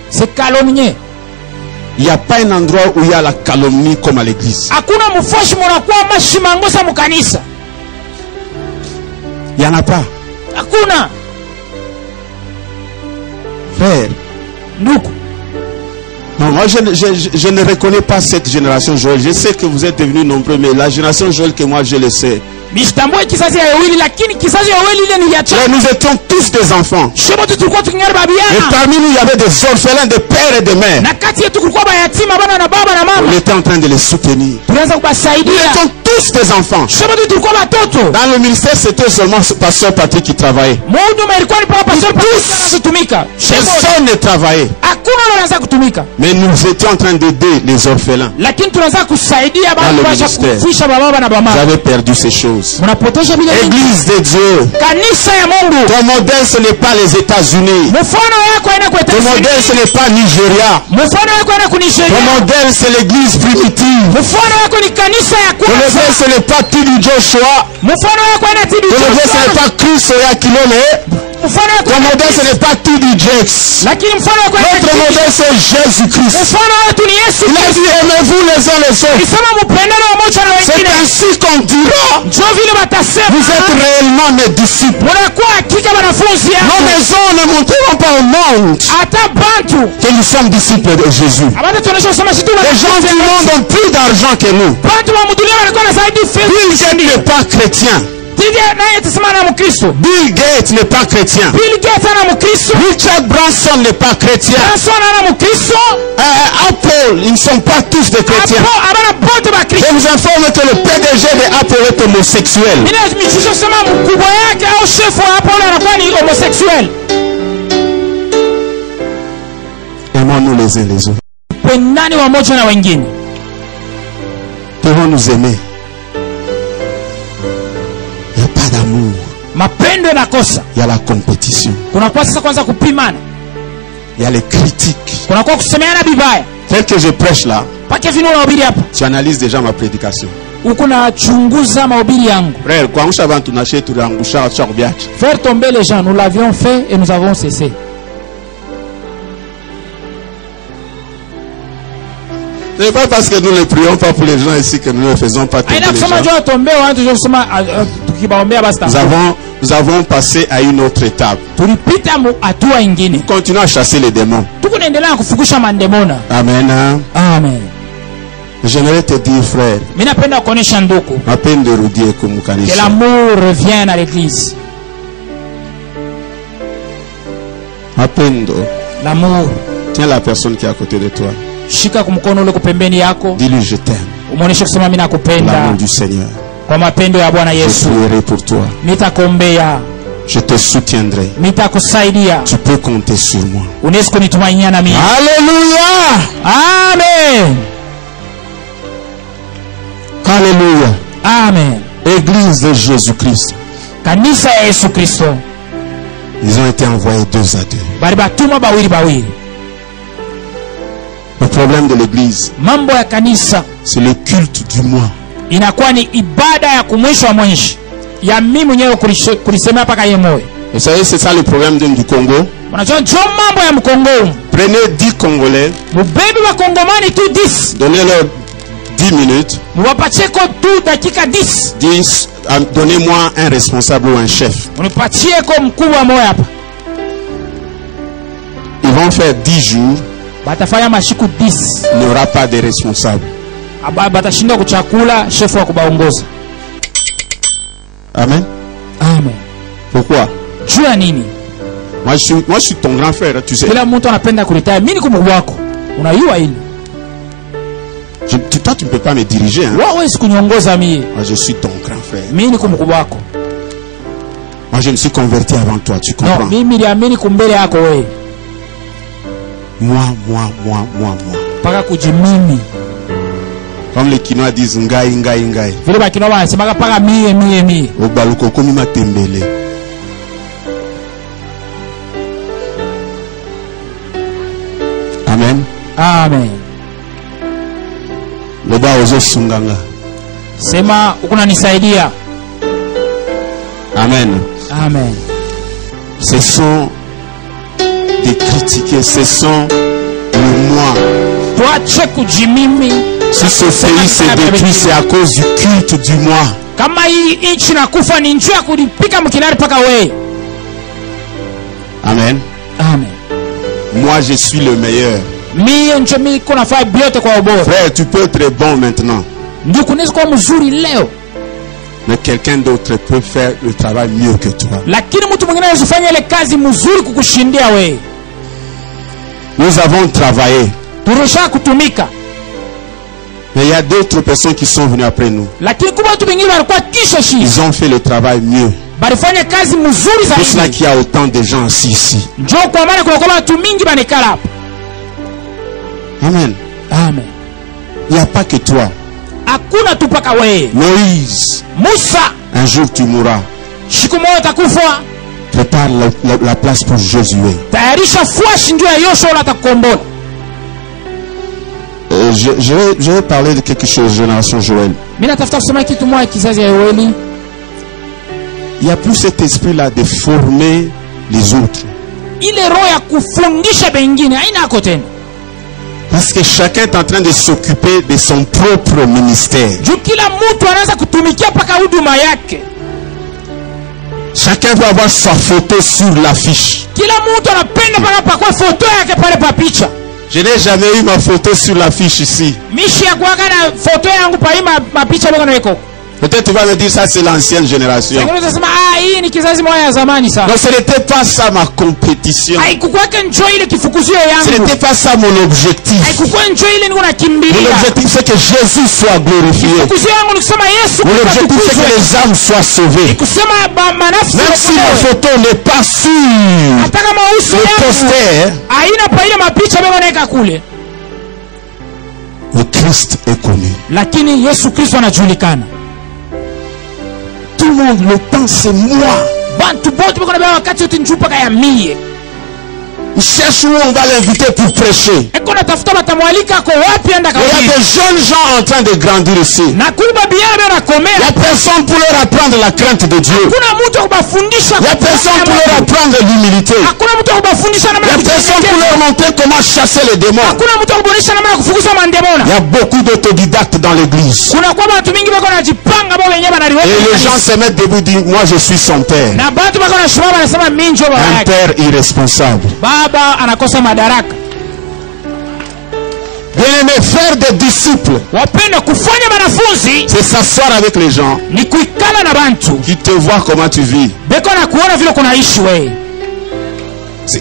C'est calomnier. Il n'y a pas un endroit où il y a la calomnie comme à l'église. Hakuna mfoshi mnakuwa mashimangosa mkanisa. Il n'y en a pas. Hakuna. Frère. Ndugu. Non, moi je ne reconnais pas cette génération Joël. Je sais que vous êtes devenus nombreux, mais la génération Joël que moi je le sais. Mishitambue kizazi ya Yoeli, lakini kizazi ya Yoeli ile ni ya cha. Nous étions tous des enfants. Shemo tulikuwa tukingali babiana. Et parmi nous il y avait des orphelins, de pères et de mères. Na kati yetu kulikuwa bayatima bana na baba na mama. On était en train de les soutenir. Tulianza kubasaidia. Nous étions tous des enfants. Shemo tulikuwa batoto. Dans le ministère c'était seulement ce pasteur Patrick qui travaillait. Muhuduma ilikuwa ni papa pastor Patrick kutumika. Personne ne travaillait. Hakuna wanaanza kutumika. Mais nous étions en train d'aider les orphelins. Lakini tunaanza kusaidia baba basha kufisha baba na mama. Vous avez perdu ces choses. Mnapotosha bila Église de Dieu. Kanisa ya Mungu. Ton modèle ce n'est pas les États-Unis. Mfano wako enda kwa Ton modèle ce n'est pas Nigeria. Mfano wako enda ku Nigeria. Ton modèle c'est l'église primitive. Mfano wako ni kanisa ya Ton kwanza. modèle ce n'est pas Tibi Joshua. Mfano wako enda Tibi Ton modèle ce n'est Joshua. pas Chris Oya Kilole. Mfano wako Ton modèle ce n'est pas Tibi Jex. lakini mfano wako Notre modèle c'est Jésus-Christ. mfano wetu ni Yesu. Il a dit aimez-vous les uns les autres. Isema mpendane wamoja na C'est wengine. ainsi qu'on dira Ndio vile watasema. vous êtes réellement mes disciples. Mnakuwa hakika wanafunzi Nos yangu. maisons ne montreront pas au monde Hata bantu. que nous sommes disciples de Jésus. Abanda tunaonyesha kusema sisi tuna. Les gens du monde ont plus d'argent que nous. Bantu wa mdunia wanakuwa na zaidi Bill Gates n'est pas chrétien. Tija naye tusema na Mkristo. Bill Gates n'est pas chrétien. Bill Gates ana Mkristo. Richard Branson n'est pas chrétien. Branson ana Mkristo. Apple, ils ne sont pas tous des chrétiens. Hapo abana bote ba Kristo. Je vous informe que le PDG de Apple est homosexuel. Mimi nimeshusha sema mkubwa yake au chef wa Apple anakuwa ni homosexuel. Aimons-nous les uns les autres. Pendani wamoja na wengine. Devons nous aimer. Il n'y a pas d'amour. Mapendo yanakosa. Il y a la compétition. Kunakuwa sasa kwanza kupimana. Il y a les critiques. Kunakuwa kusemeana vibaya. Tel que je prêche là, Pake vino unahubiri hapa. tu analyses déjà ma prédication. Uko na chunguza mahubiri yangu. Frère, kuangusha bantu na shetu tuangusha cha kubiacha. Faire tomber les gens, nous l'avions fait et nous avons cessé. Ce n'est pas parce que nous ne prions pas pour les gens ici que nous ne faisons pas tomber Aina les kusema gens. jua tombe watu jua kusema tukibaombea basi Nous avons passé à une autre étape. tulipita hatua ingine. Continuons à chasser les démons. Tuko naendelea kufukusha mandemona. Amen. Amen. J'aimerais te dire, frère, Mimi napenda kuonesha ndugu ma peine de rudie comme que Kanisha. l'amour revient à l'église. Ma peine de... L'amour. Tiens la personne qui est à côté de toi. Shika kumkono ule kupembeni yako. Dis-lui je t'aime. Umuoneshe kusema mimi nakupenda. L'amour du Seigneur. Kwa mapendo ya Bwana Je Yesu. prierai pour toi. Nitakuombea. Je te soutiendrai. Nitakusaidia. Tu peux compter sur moi. Unaweza kunitumainia na mimi. Alléluia. Amen. Alléluia. Amen. Église de Jésus-Christ. Kanisa ya Yesu Kristo. Ils ont été envoyés 2 à 2. Bali batuma bawili bawili. Le problème de l'église, Mambo ya kanisa c'est le culte du moi. inakuwa ni ibada ya kumwisho wa mwisho. Ya mimi mwenyewe kulisemea paka yeye moyo. Vous savez, c'est ça le problème du Congo. Unajua ndio mambo ya Mkongo. Prenez 10 Congolais, Mubebe wa Kongomani tu 10. donnez-leur 10 minutes. Muwapatie ko tu dakika 10. Donnez-moi un responsable ou un chef. Unipatie ko mkubwa moyo hapa. Ils vont faire 10 jours. Batafanya mashiku 10. Il n'y aura pas de responsable. Batashinda kuchakula chef wa kubaongoza. Amen. Amen. Pourquoi? Juu ya nini? Moi je suis ton grand frère, tu sais. Kila mtu anapenda kuritaya. Mimi niko mkubwa wako. Unajua hili? Toi tu ne peux pas me diriger. Hein? Wewe sikuniongoza mimi. Moi je suis ton grand frère. Mimi niko mkubwa wako. Moi je me suis converti avant toi, tu comprends? No, mimi niliamini kumbele yako wewe. Moi. Paka kujimimi. Comme les Kinois disent ngai. Vile bakino wanasema paka mie. Obaluko komi matembele. Amen. Amen. Loba ozo sunganga. Sema ukunanisaidia. Amen. Amen. Ce sont des critiquer, ce sont le moi. Tuache kujimimi. Si ce pays s'est détruit, c'est à cause du culte du moi. Kama hii nchi nakufa ni njoo ya kulipika mkinari paka wewe. Amen. Amen. Moi je suis le meilleur. Mie nje mimi kuna faa biote kwa ubora. Frère, tu peux être bon maintenant. Ndio kunaweza kuwa mzuri leo. Mais quelqu'un d'autre peut faire le travail mieux que toi. Lakini mtu mwingine anaweza kufanya ile kazi mzuri kukushindia wewe. Nous avons travaillé. Turusha kutumika. Mais il y a d'autres personnes qui sont venues après nous. Lakini kuna watu wengine walikuwa kisha shi. Ils ont fait le travail mieux. Balifanya kazi mzuri C'est pour cela zaidi. qu'il y a autant de gens assis ici. Njoo kwa maana kuna watu mingi banekala hapa. Amen. Amen. Il n'y a pas que toi. Hakuna tu paka wewe. Moïse, Musa, un jour tu mourras. siku moja utakufa. Prépare la place pour Josué. Tayarisha fuashi ndio Yoshua atakukombola. Je vais parler de quelque chose, génération Joël. Mimi natafuta kusema kitu moja kizazi ya Yoeli. Il n'y a plus cet esprit-là de former les autres. Ile roho ya kufundisha wengine haina yako tena. Parce que chacun est en train de s'occuper de son propre ministère. Juu kila mtu anaanza kutumikia paka huduma yake. Chacun veut avoir sa photo sur l'affiche. Kila mtu anapenda paka pakwa foto yake pale pa picha. Je n'ai jamais eu ma photo sur l'affiche ici. Mishi ya kuwaka na foto yangu pa hii mapicha beko na weko. Peut-être tu vas me dire ça c'est l'ancienne génération. Unasema hii ni kizazi moja ya zamani sana. Non, ce n'était pas ça ma compétition. Haikukwake njoo ile kifukuzio yangu. Ce n'était pas ça mon objectif. Haikukuwa njoo ile niko Mon nakimbilia. objectif c'est que Jésus soit glorifié. Kifukuzio yangu ni kusema Yesu. Mon objectif c'est que les âmes soient sauvées. Kusema manafsi. Même si ma photo n'est pas sur hata kama uso le yangu poster, haina pa ile mapicha beko naeka kule. le Christ est connu. Lakini Yesu Kristo anajulikana. Tout le monde, le temps c'est moi. Bantu bote beko na wakati yote njupa kaya mie. Il cherche où on va l'inviter pour prêcher. Eko natafuta batamwalika ko wapi anda Il y a kawapi. des jeunes gens en train de grandir ici. Na kuiba biara beko Il n'y a nakomea. personne pour leur apprendre la crainte de Dieu. Kuna mtu kubafundisha. Il n'y a personne pour leur apprendre l'humilité. Hakuna mtu kubafundisha Il namna n'y a personne pour leur montrer comment chasser les démons. Hakuna mtu kubonesha namna kufukuza mandemona. Il y a beaucoup d'autodidactes dans l'église. Kuna kwa watu mingi bako najipanga bao wenyewe banaliweka. Et les gens se mettent debout et disent, moi je suis son père. Na batu bako na shimama nasema mimi ndio baba Un yake. père irresponsable. Baba anakosa madaraka. Bien-aimé, faire des disciples, Wapenda kufanya wanafunzi c'est s'asseoir avec les gens ni kuikala na bantu. qui te voient comment tu vis. Beko na kuona vile kunaishi wewe.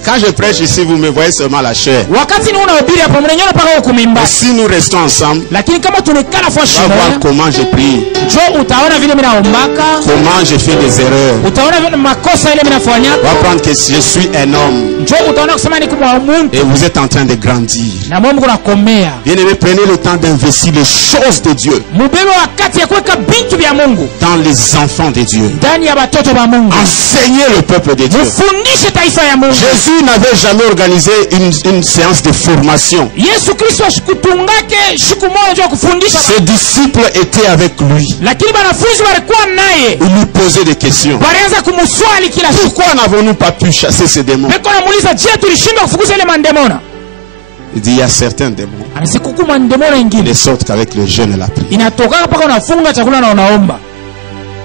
Quand je prêche ici, vous me voyez seulement la chair. Wakati ni unahubiri hapo mnanyona paka huko mimba. Mais si nous restons ensemble, Lakini kama tunekala on fuashi va voir moja, comment je prie, njoo utaona vile mimi naombaka, comment je fais des erreurs. utaona vile makosa ile mimi nafanya. On va prendre que je suis un homme Njoo utaona kusema ni kwa Mungu et vous êtes en train de grandir. na Mungu nakomea. Bien-aimé, prenez le temps d'investir les choses de Dieu Mubebe wakati ya kuweka bintu vya Mungu dans les enfants de Dieu. ndani ya watoto wa Mungu. Enseignez le peuple de Dieu. Mfundishe taifa ya Mungu. Jésus n'avait jamais organisé une séance de formation. Yesu Kristo ashikutungake siku moja kufundisha. Ses disciples étaient avec lui. Lakini wanafunzi walikuwa naye. Ils lui posaient des questions. Walianza kumswali kila siku. Pourquoi n'avons-nous pas pu chasser ces démons? Beko namuuliza, je, tulishindwa kufukuza ile mandemona? Il dit, il y a certains démons Anasikuku mandemona qui ingine ne sortent qu'avec le jeûne et la prière. inatoka mpaka unafunga chakula na unaomba.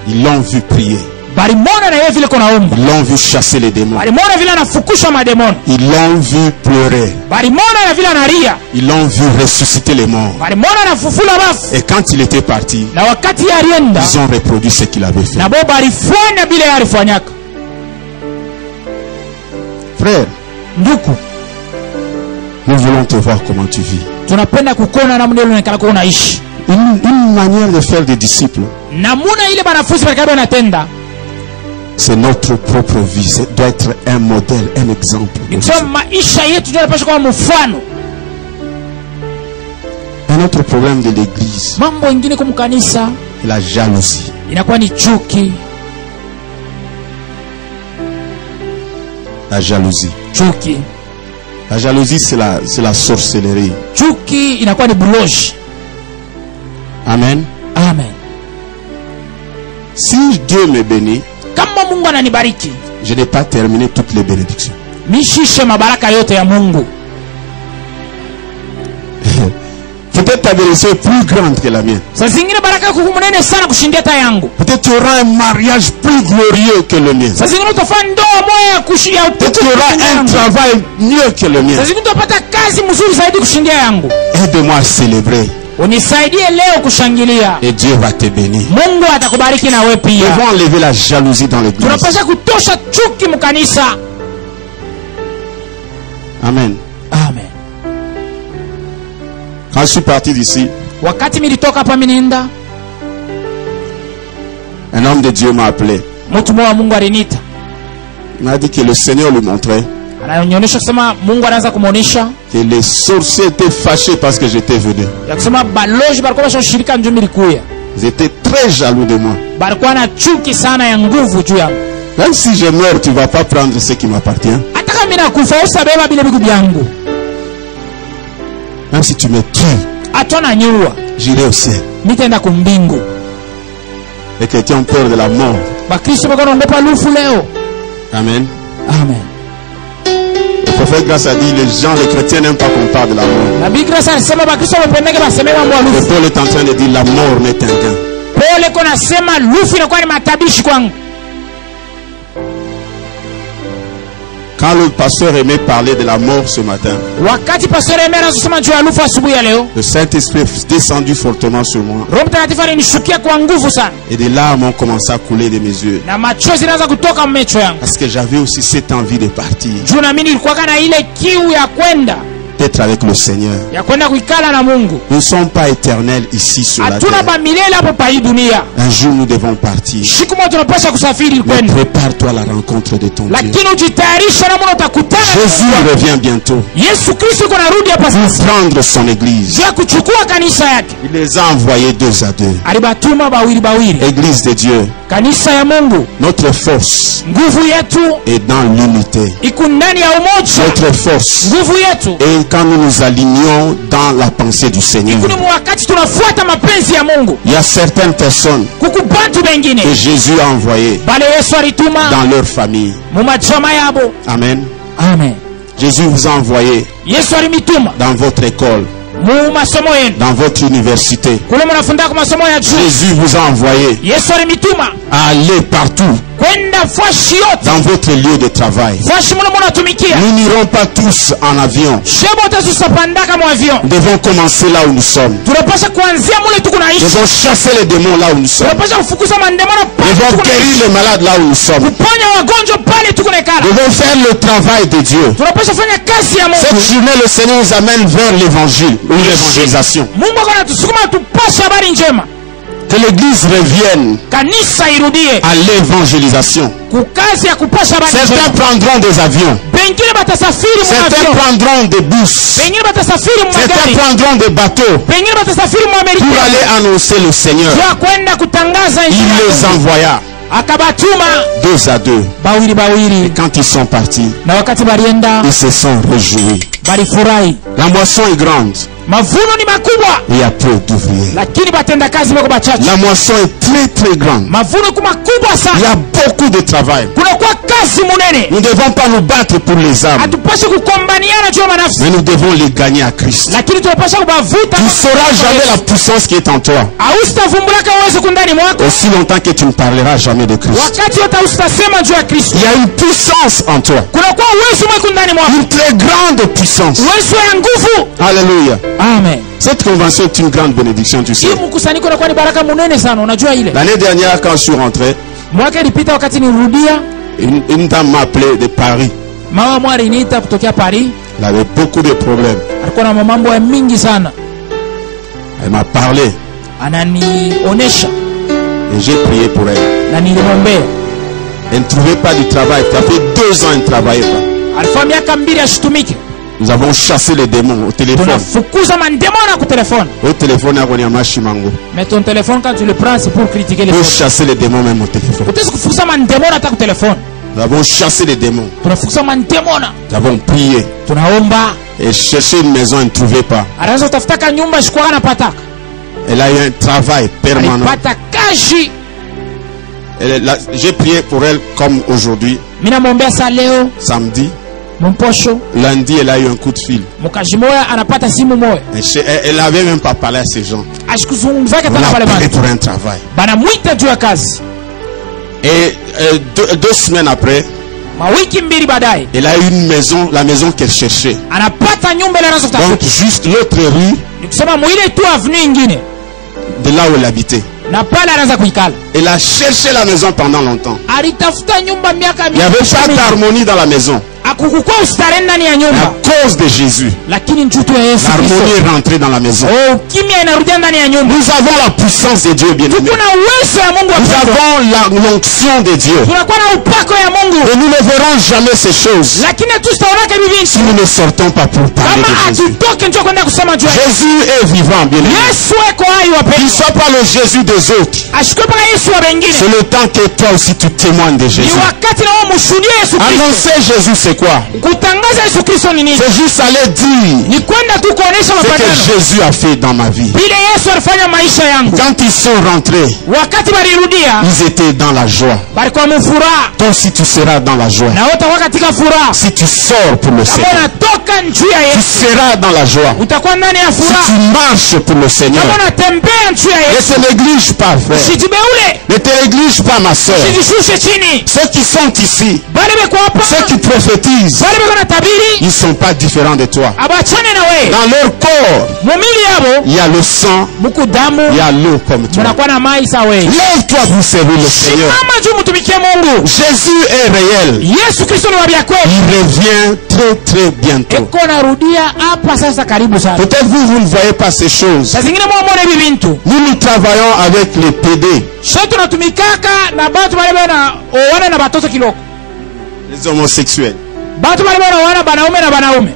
Ils l'ont vu prier. Balimona na yeye vile kunaomba. Ils l'ont vu chasser les démons. Balimona vile anafukusha mademona. Ils l'ont vu pleurer. Balimona na vile analia. Ils l'ont vu ressusciter les morts. Balimona anafufula bafu. Et quand il était parti, Na wakati alienda, ils ont reproduit ce qu'il avait fait. na bo balifanya bila alifanyaka. Frère, Nduku, nous voulons te voir comment tu vis. tunapenda kukona namna ile unaonekana kwa unaishi. Une manière de faire des disciples, Namuna ile banafunzi barakabe wanatenda. c'est notre propre vie. Ça doit être un modèle, un exemple. Kwa maisha yetu tunapaswa kuwa mfano. Un autre problème de l'église, Mambo mengine kwa kanisa c'est la jalousie. inakuwa ni chuki. La jalousie. Chuki. La jalousie, c'est la sorcellerie. Chuki inakuwa ni buloji. Amen. Amen. Si Dieu me bénit, Kama Mungu ananibariki, je n'ai pas terminé toutes les bénédictions. mishishe mabaraka yote ya Mungu. Peut-être ta bénédiction est plus grande que la mienne. Saa zingine baraka yako kumunene sana kushindia hata yangu. Peut-être tu auras un mariage plus glorieux que le mien. Saa zingine utafanya ndoa moja ya kushindia. Peut-être tu auras un travail mieux que le mien. Saa zingine utapata kazi mzuri zaidi kushindia yangu. Aide-moi à célébrer. Unisaidie leo kushangilia. Et Dieu va te bénir. Mungu atakubariki na wewe Nous pia. devons enlever la jalousie dans l'église. Tunapaswa kutosha chuki mkanisa. Amen. Amen. Quand je suis parti d'ici, Wakati nilitoka hapa minenda, un homme de Dieu m'a appelé. mtu mmoja wa Mungu aliniita. Il m'a dit que le Seigneur lui montrait Ananionyesha kusema Mungu anaanza kumuonesha que les sorciers étaient fâchés parce que j'étais venu. ya kusema baloji balikuwa bashirika njoo milikuya. Ils étaient très jaloux de moi. Balikuwa na chuki sana ya nguvu juu yangu. Même si je meurs, tu ne vas pas prendre ce qui m'appartient. Hata kama mimi nakufa usabeba bile bigu byangu. Même si tu me tues, Atona nyua. j'irai au ciel. Nitaenda kumbingu. Les chrétiens ont peur de la mort. Bakristo bako naogopa lufu leo. Amen. Amen. Le prophète Grâce a dit, les chrétiens n'aiment pas qu'on parle de la mort. Nabii Grâce anasema bakristo wapendeke baseme mambo ya Et lufu. Paul est en train de dire, la mort n'est un gain. Pole kwa nasema lufu inakuwa ni matabishi kwangu. Quand le pasteur aimait parler de la mort ce matin, Wakati pastor Emer anasema juu ya lufu asubuhi ya leo, le Saint-Esprit est descendu fortement sur moi. Roho Mtakatifu alinishukia kwa nguvu sana. Et des larmes ont commencé à couler de mes yeux. Na machozi yanaanza kutoka mmecho yangu. Parce que j'avais aussi cette envie de partir. Juu na mimi nilikuwa na ile kiu ya kwenda Être avec le Seigneur. kuikala na Mungu. Nous ne sommes pas éternels ici sur la Hatuna terre. ba milele hapo pa hii dunia. Un jour nous devons partir. Siku moja tunapaswa kusafiri Mais kwenda. prépare-toi à la rencontre de ton Dieu. Lakini ujitayarisha na Mungu utakutana. Jésus revient bientôt Yesu Kristo yuko narudi hapa sasa. pour prendre son église. Juu ya kuchukua kanisa yake. Il les a envoyés 2 à 2. Alibatuma bawili bawili. Église de Dieu, Kanisa ya Mungu. notre force Nguvu yetu est dans l'unité. iko ndani ya umoja. Notre force Nguvu yetu est quand nous nous alignons dans la pensée du Seigneur. iko ni wakati tunafuata mapenzi ya Mungu. Il y a certaines personnes Kukubantu bengine que Jésus a envoyées bale Yesu alituma dans leur famille. mu majama yabo. Amen. Amen. Jésus vous a envoyé Yesu alimituma dans votre école, mu masomo yenu. dans votre université. Kule mnafundaka masomo ya juu. Jésus vous a envoyé Yesu alimituma à aller partout kwenda fashi yote. dans votre lieu de travail. Fashi muna munatumikia. Nous n'irons pas tous en avion. Shebo tasusapandaka mu avion. Nous devons commencer là où nous sommes. Tunapasha kuanzia mule tuko Nous naishi. devons chasser les démons là où nous sommes. Tunapasha kufukuza mandemona Nous pale devons tuko guérir naishi. les malades là où nous sommes. Kuponya wagonjwa pale tuko nekala. Nous devons faire le travail de Dieu. Tunapasha fanya kazi ya Cette Mungu. journée, le Seigneur nous amène vers l'évangile ou l'évangélisation. Mungu anatusukuma tupashe habari njema. Que l'église revienne Kanisa irudie à l'évangélisation. kukazi ya kupasha habari Certains njema. prendront des avions. Pengine batasafiri mu Certains avion. prendront des bus. Pengine batasafiri mu Certains magari. prendront des bateaux Pengine batasafiri mu pour Amerika. aller annoncer le Seigneur. Ya kwenda kutangaza Il injili. les envoya Akabatuma 2 à 2. bawili bawili. Quand ils sont partis, Na wakati balienda ils se sont réjouis. balifurahi. La moisson est grande. Mavuno ni makubwa Il y a peu d'ouvriers. lakini batenda kazi bako bachache. La moisson est très très grande. Mavuno ku makubwa Il y sana. a beaucoup de travail. Kuna kwa kazi munene. Nous ne devons pas nous battre pour les âmes, Hatupashe kukombaniana juu ya manafsi. mais nous devons les gagner à Christ. Lakini tunapasha kubavuta. Tu ne sauras jamais la puissance qui est en toi, Ausitavumbulaka uwezo kundani mwako. aussi longtemps que tu ne parleras jamais de Christ. Wakati wote usitasema juu ya Kristo. Il y a une puissance en toi, Kuna kwa uwezo mwako ndani mwako. une très grande puissance. Uwezo ya nguvu. Alléluia. Amen. Cette convention est une grande bénédiction, tu sais. Hii mkusanyiko unakuwa ni baraka munene sana, unajua ile. L'année dernière, quand je suis rentré, Mwaka ilipita wakati nirudia, une dame m'a appelé de Paris. mama mwa aliniita kutokea Paris. Elle avait beaucoup de problèmes. Alikuwa na mambo ya mingi sana. Elle m'a parlé Ananionesha et j'ai prié pour elle. na nilimwombea. Elle ne trouvait pas du travail. Ça fait 2 ans qu'elle ne travaillait pas. Alifanya miaka 2 ashitumike. Nous avons chassé les démons au téléphone. Tunafukuza mandemona ku telefone. Au téléphone, il y a Mashimango. Mais ton téléphone quand tu le prends c'est pour critiquer les Pour autres. chasser les démons même au téléphone. Utaweza kufukuza mandemona hata ku telefone. Nous avons chassé les démons. Tunafukuza mandemona. Nous avons prié Tunaomba. et cherché une maison, elle ne trouvait pas. Anaanza kutafuta nyumba shikwa anapata. Elle a eu un travail permanent. Alipata kazi. J'ai prié pour elle comme aujourd'hui, Mimi namwombea saa leo samedi. mumposho Lundi, elle a eu un coup de fil. mukaji moya anapata simu moya Elle n'avait même pas parlé à ces gens. ashikuzungumzake On tena l'a pale appelé bantu pour un travail. banamwita juu ya kazi. Et 2 semaines après, Mawiki mbili baadaye elle a eu une maison, la maison qu'elle cherchait. anapata nyumba ile Donc anazotafuta, juste l'autre rue ni kusema mwile tu avenue ingine de là où elle habitait. na pale anaanza kuikala. Elle a cherché la maison pendant longtemps. Alitafuta nyumba miaka Il n'y avait pas d'harmonie dans la maison. akukukua ustare ndani ya À nyumba, cause de Jésus, lakini njutu ya Yesu l'harmonie Kristo, est rentrée dans la maison. oh, kimya inarudia ndani ya nyumba. Nous avons la puissance de Dieu, bien-aimé. Kuna uwezo ya Mungu wa Nous Kristo. avons l'onction de Dieu. Tunakuwa na upako ya Mungu, Et nous ne verrons jamais ces choses lakini tutaonaka hivi si nous ne sortons pas pour parler kama de Jésus. atutoke njoo kwenda kusema juu ya Jésus est vivant, bien-aimé. Yesu. Eko hai Il ne wapendwa, soit pas le Jésus des autres. ashikwe mpaka Yesu wa wengine. C'est le temps que toi aussi tu témoignes de Ni Jésus. wakati na wao mshuhudie Yesu Kristo. Annoncer Jésus, c'est quoi? Kutangaza Yesu Kristo ni nini? C'est juste aller dire Ni kwenda tu kuonesha ce que mapatano Jésus a fait dans ma vie. vile Yesu alifanya maisha yangu. Quand ils sont rentrés, Wakati balirudia ils étaient dans la joie. balikuwa mfuraha, Toi aussi tu seras dans la joie. na wote wako katika furaha. Si tu sors pour le Kama Seigneur, unatoka njia ya tu Yesu seras dans la joie. utakuwa ndani ya Si tu furaha. marches pour le Seigneur, Kama unatembea njia ya ne Yesu te néglige pas, frère. usijibeule, Ne te néglige pas, ma soeur. usijishushe chini. Ceux qui sont ici, Bale beko hapa, ceux qui prophétisent, bale beko na tabiri ils ne sont pas différents de toi. abachane na wewe. Dans leur corps, Mumili yabo il y a le sang, muku damu, il y a l'eau comme toi. munakuwa na mai sawa wewe. Lève-toi pour servir le Seigneur. Simama juu mtumikie Mungu. Jésus est réel. Yesu Kristo ni wa vya kweli. Il revient très très bientôt. Eko narudia hapa sasa karibu sana. Peut-être vous ne voyez pas ces choses. Saa zingine mwamone hivi vintu. Nous travaillons avec les PD, Sio tunatumikaka na batu bale bana owana na batoto kiloko. les homosexuels. Batu bale bana owana banaume na banaume.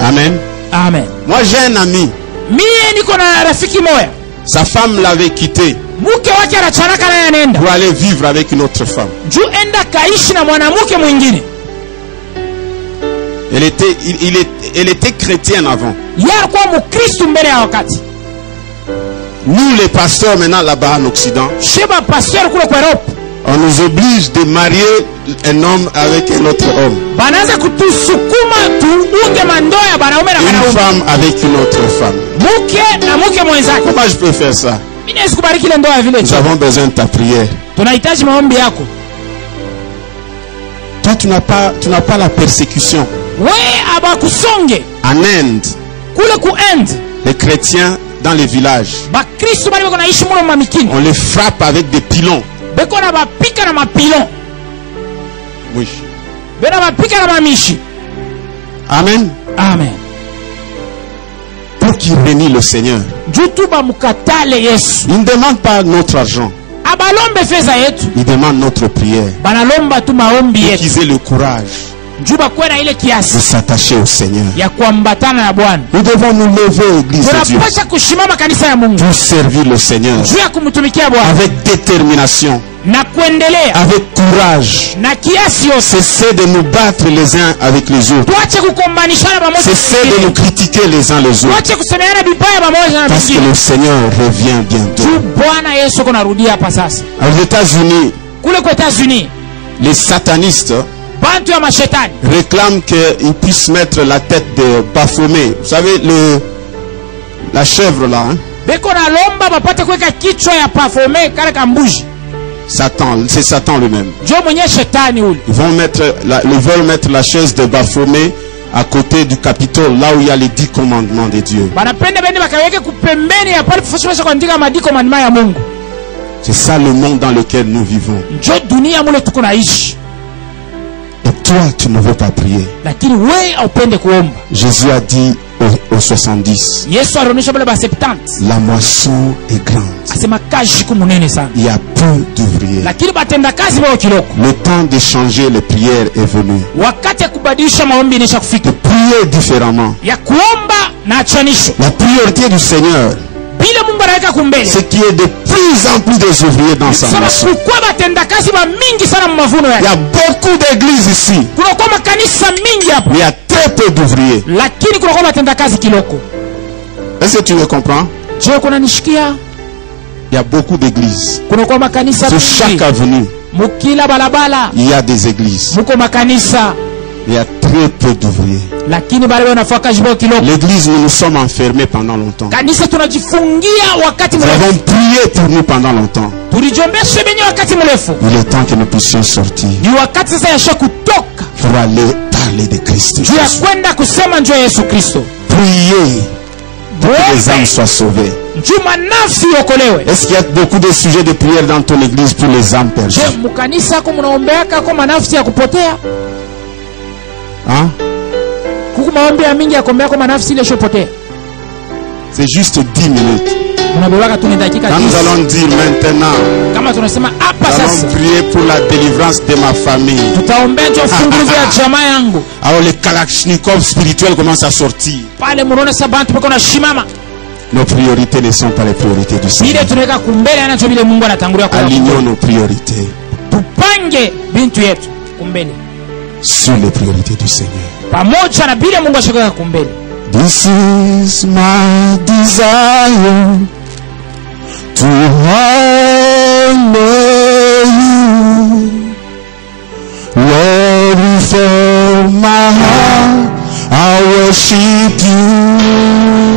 Amen. Amen. Moi j'ai un ami, Mie niko na rafiki moya. sa femme l'avait quitté Mke wake anachanaka naye anaenda. pour aller vivre avec une autre femme. Juu enda kaishi na mwanamke mwingine. Elle était chrétienne avant. Yeye alikuwa Mkristo mbele ya wakati. Nous les pasteurs maintenant là-bas en Occident, Sheba pastor kule kwa Europe. on nous oblige de marier un homme avec un autre homme, Banaanza kutusukuma tuunge mandoa ya banaume na une banaume. femme avec une autre femme. Mke na mke mwenzake. Comment je peux faire ça? Mimi naweza kubariki ile ndoa vile Nous tu. avons besoin de ta prière. Tunahitaji maombi yako. Toi, tu n'as pas la persécution. We abakusonge En Inde, kule ku end. les chrétiens dans les villages, Bakristo bali bako naishi mulo mamikini. on les frappe avec des pilons. Beko na bapika na mapilon. Oui. Bena bapika na mamishi. Amen. Amen. Pour qu'il réunisse le Seigneur. Jutu ba mukatale Yesu. Il ne demande pas notre argent. Abalombe feza yetu. Il demande notre prière. Banalomba tu maombi Pour yetu. qu'ils aient le courage Juba kwena ile de kiasi s'attacher au Seigneur. ya kuambatana na Bwana. Nous devons nous lever, Église de Dieu, Tunapasha kushimama kanisa ya Mungu. pour servir le Seigneur Juu ya kumtumikia Bwana avec détermination, na kuendelea avec courage. na kiasi yote. Cessez de nous battre les uns avec les autres. Tuache kukombanishana pamoja. Cessez de nous critiquer les uns les autres. Tuache kusemeana vibaya pamoja na Parce que wengine. le Seigneur revient bientôt. Juu Bwana Yesu kunarudia hapa sasa. Aux États-Unis, Kule kwa États-Unis, les satanistes bantu ya mashetani réclament qu'ils puissent mettre la tête de Baphomet. Vous savez, la chèvre là, hein? beko na lomba bapate kuweka kichwa ya Baphomet kale kambuji. Satan, c'est Satan lui-même. Jo mwenye shetani ule. Ils veulent mettre la chaise de Baphomet à côté du Capitole, là où il y a les 10 commandements de Dieu. Banapenda bende bakaweke kupembeni ya pale kufasha kuandika maandiko manima ya Mungu. C'est ça le monde dans lequel nous vivons. Jo dunia mule tuko naishi. Et toi, tu ne veux pas prier. Lakini we haupende kuomba. Jésus a dit aux 70, Yesu alionyesha bale ba 70. la moisson est grande. Asema kazi kumunene sana. Il y a peu d'ouvriers. Lakini batenda kazi bao kiloko. Le temps de changer les prières est venu. Wakati ya kubadilisha maombi inisha De kufika. prier différemment. Ya kuomba na achanisho. La priorité du Seigneur, Bila Mungu anaweka kumbele. c'est qu'il y ait de plus en plus des ouvriers dans sa Sasa mission. kukua batenda kazi ba mingi sana mu mavuno Il y yake. a beaucoup d'églises ici, Kunakuwa makanisa mingi hapa. mais il y a très peu d'ouvriers. Lakini kunakuwa batenda kazi kiloko. Est-ce que tu le comprends? Je kuna nishikia? Il y a beaucoup d'églises. Kunakuwa makanisa Sur chaque mingi. avenue, Mukila balabala. il y a des églises. Muko makanisa. Il y a très peu d'ouvriers. Lakini bale wanafaka jibo kiloko. L'église, nous nous sommes enfermés pendant longtemps. Kanisa tunajifungia wakati Nous mrefu. avons prié pour nous pendant longtemps. Tulijiombesha benye wakati mrefu. Il est temps que nous puissions sortir Ni wakati sasa yasha kutoka. pour aller parler de Christ. Juu ya kwenda kusema njoo Yesu Kristo. Prier pour que les âmes soient sauvées. Njuma nafsi yokolewe. Est-ce qu'il y a beaucoup de sujets de prière dans ton église pour les âmes perdues? Je mukanisa yako mnaombeaka kwa manafsi ya kupotea? Hein? Kuku maombi ya mingi ya kuombea kwa manafsi ile shopotea. C'est juste 10 minutes. Unabebaka tu ni dakika 10. Quand nous allons dire maintenant, Kama tunasema hapa nous allons sasa prier pour la délivrance de ma famille. tutaombea njoo fungulivu ya jamaa yangu. Alors les kalachnikovs spirituels commencent à sortir. Pale munaona sabantu peko na shimama. Nos priorités ne sont pas les priorités du Seigneur. Ile tunaweka kumbele anacho vile Mungu anatangulia kwa. Alignons nos priorités Tupange bintu yetu kumbele. sur les priorités du Seigneur. Pamoja na vile Mungu ashaka kumbele. This is my desire to honor you, Lord, with all my heart I worship you.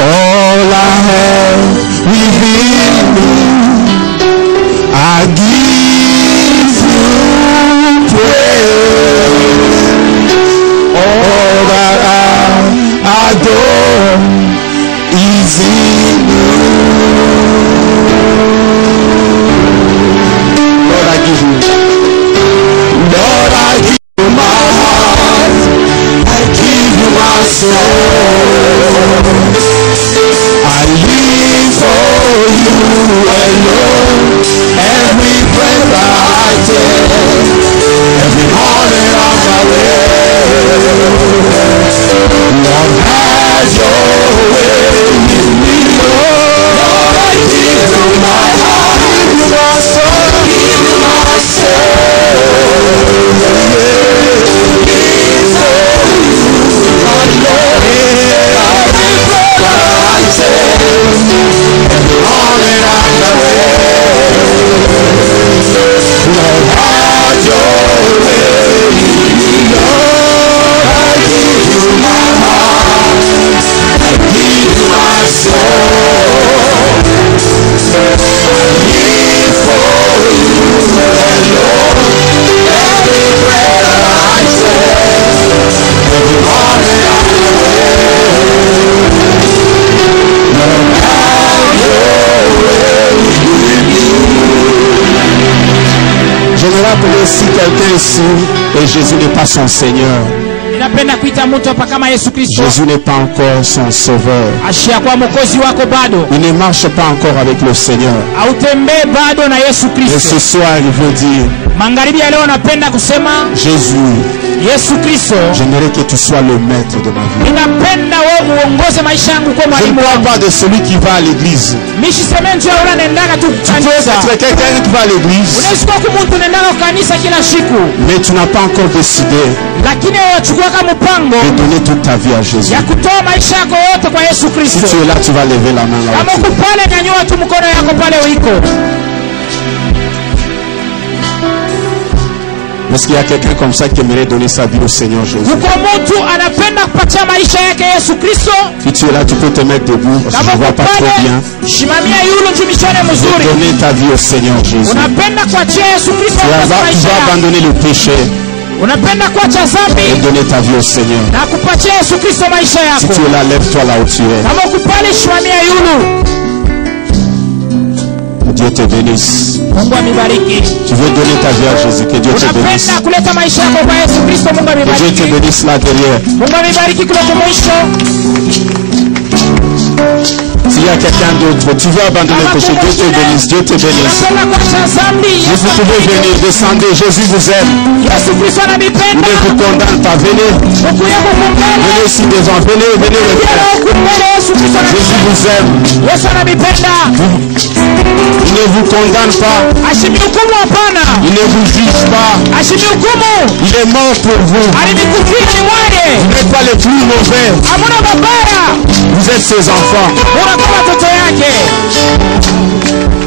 All I have within me, I give you praise. All that I adore is in you. Lord, I give you. Lord, I give you my heart. I give you my soul. I live for you alone. Every breath I take, every morning on my way. Lord, have your way in me. Lord, I give you my heart, give you my soul, give you my soul. Live for you alone. Every breath I take, every morning on my way. Lord, have your way in me. Lord, I give you my heart, I give you my soul. I live for you alone. Every breath I take, every morning on the way. Lord, have your way with you. Je me rappelle si quelqu'un ici et Jésus n'est pas son Seigneur. Ninapenda kuita mtu hapa kama Yesu Kristo. Jésus n'est pas encore son sauveur. Ashia kwa mwokozi wako bado. Il ne marche pas encore avec le Seigneur. Hautembee bado na Yesu Et Kristo. ce soir, il veut dire, Magharibi ya leo napenda kusema Jésus, Yesu Kristo, j'aimerais que tu sois le maître de ma vie. ninapenda wewe uongoze maisha yangu kwa Je ne mwalimu parle wangu. pas de celui qui va à l'église. Mishi semenjo yule anaendaga tu Tu peux kanisa. être quelqu'un qui va à l'église, Unaweza kuwa mtu unaendaga kanisa kila siku, mais tu n'as pas encore décidé lakini wachukua kama mpango de donner toute ta vie à Jésus. ya kutoa maisha yako yote kwa Yesu Si Kristo. tu es là, tu vas lever la main là. Kama uko pale, nyanyua tu mkono yako pale uliko. Est-ce qu'il y a quelqu'un comme ça qui aimerait donner sa vie au Seigneur Jésus? Uko mtu anapenda kupatia maisha yake Yesu Kristo. Si tu es là, tu peux te mettre debout parce que Kama je ne vois uko pas trop pale, bien. shimamia yule tumishone mzuri. Donner ta vie au Seigneur Jésus. Unapenda kuachia Yesu Kristo Tu kwa vas maisha yako. abandonner le péché Unapenda kuacha et dhambi donner ta vie au Seigneur. na kupatia Yesu Kristo maisha Si yako. tu es là, lève-toi là où tu es. Kama uko pale, shimamia yule. Que Dieu te bénisse. Mungu amibariki. Tu veux donner ta vie à Jésus. Que Dieu te bénisse. Unapenda kuleta maisha yako kwa Yesu Kristo. Mungu Que Dieu te amibariki. bénisse là derrière. Mungu amibariki kuleta mwisho. S'il y a quelqu'un d'autre, tu veux abandonner le péché, Dieu te bénisse. Dieu te bénisse. Unapenda kuacha dhambi. Si vous pouvez venir, descendez. Jésus vous aime. Yesu Kristo Il ananipenda. ne vous condamne pas. Venez. Ukuye kukumbele. Venez ici devant. Venez, venez le Yeye faire. ukumbele Yesu Kristo Jésus ananipenda. vous aime. Yesu ananipenda. Il ne vous condamne pas. Ashinihukumu hapana. Il ne vous juge pas. Ashinihukumu. Il est mort pour vous. Alinikufia ni mwade. Vous n'êtes pas les plus mauvais. Hamuna mabaya. Vous êtes ses enfants. Unakuwa watoto yake.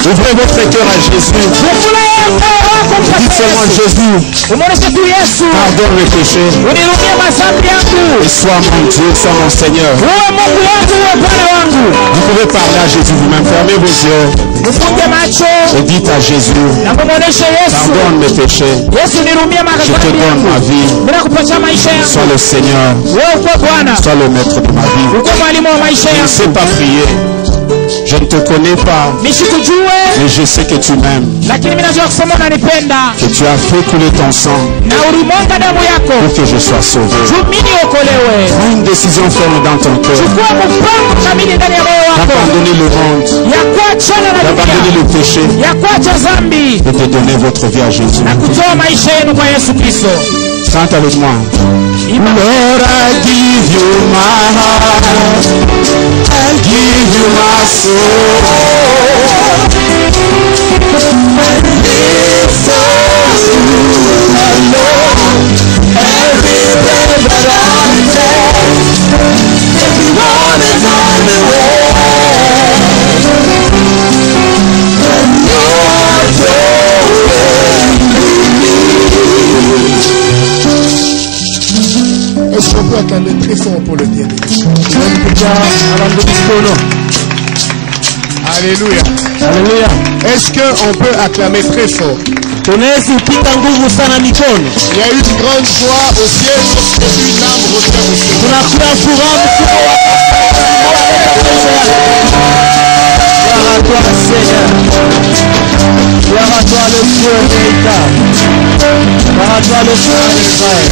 Ouvrez votre cœur à Jésus. Dites seulement Jésus, pardonne mes péchés. Et sois mon Dieu, sois mon Seigneur. Vous pouvez parler à Jésus vous-même. Fermez vos yeux. Et dites à Jésus, pardonne mes péchés. Je te donne ma vie. Sois le Seigneur. Sois le maître de ma vie. Je ne sais pas prier. Je ne te connais pas, mais je sais que tu m'aimes, que tu as fait couler ton sang pour que je sois sauvé. Prends une décision ferme dans ton cœur d'abandonner le monde, d'abandonner le péché et de donner votre vie à Jésus. Chante avec moi. Lord, I give you my heart, I give you my soul. I live for you alone. Every breath that I take, everyone is on the way. And you're Est-ce qu'on peut acclamer très fort pour le bien-aimé? Alléluia. Alléluia. Est-ce qu'on peut acclamer très fort? Il y a eu une grande joie au ciel lorsque une âme revient au Seigneur. Gloire à toi, Seigneur. Gloire à toi, le Dieu véritable. Gloire à toi, le Dieu d'Israël.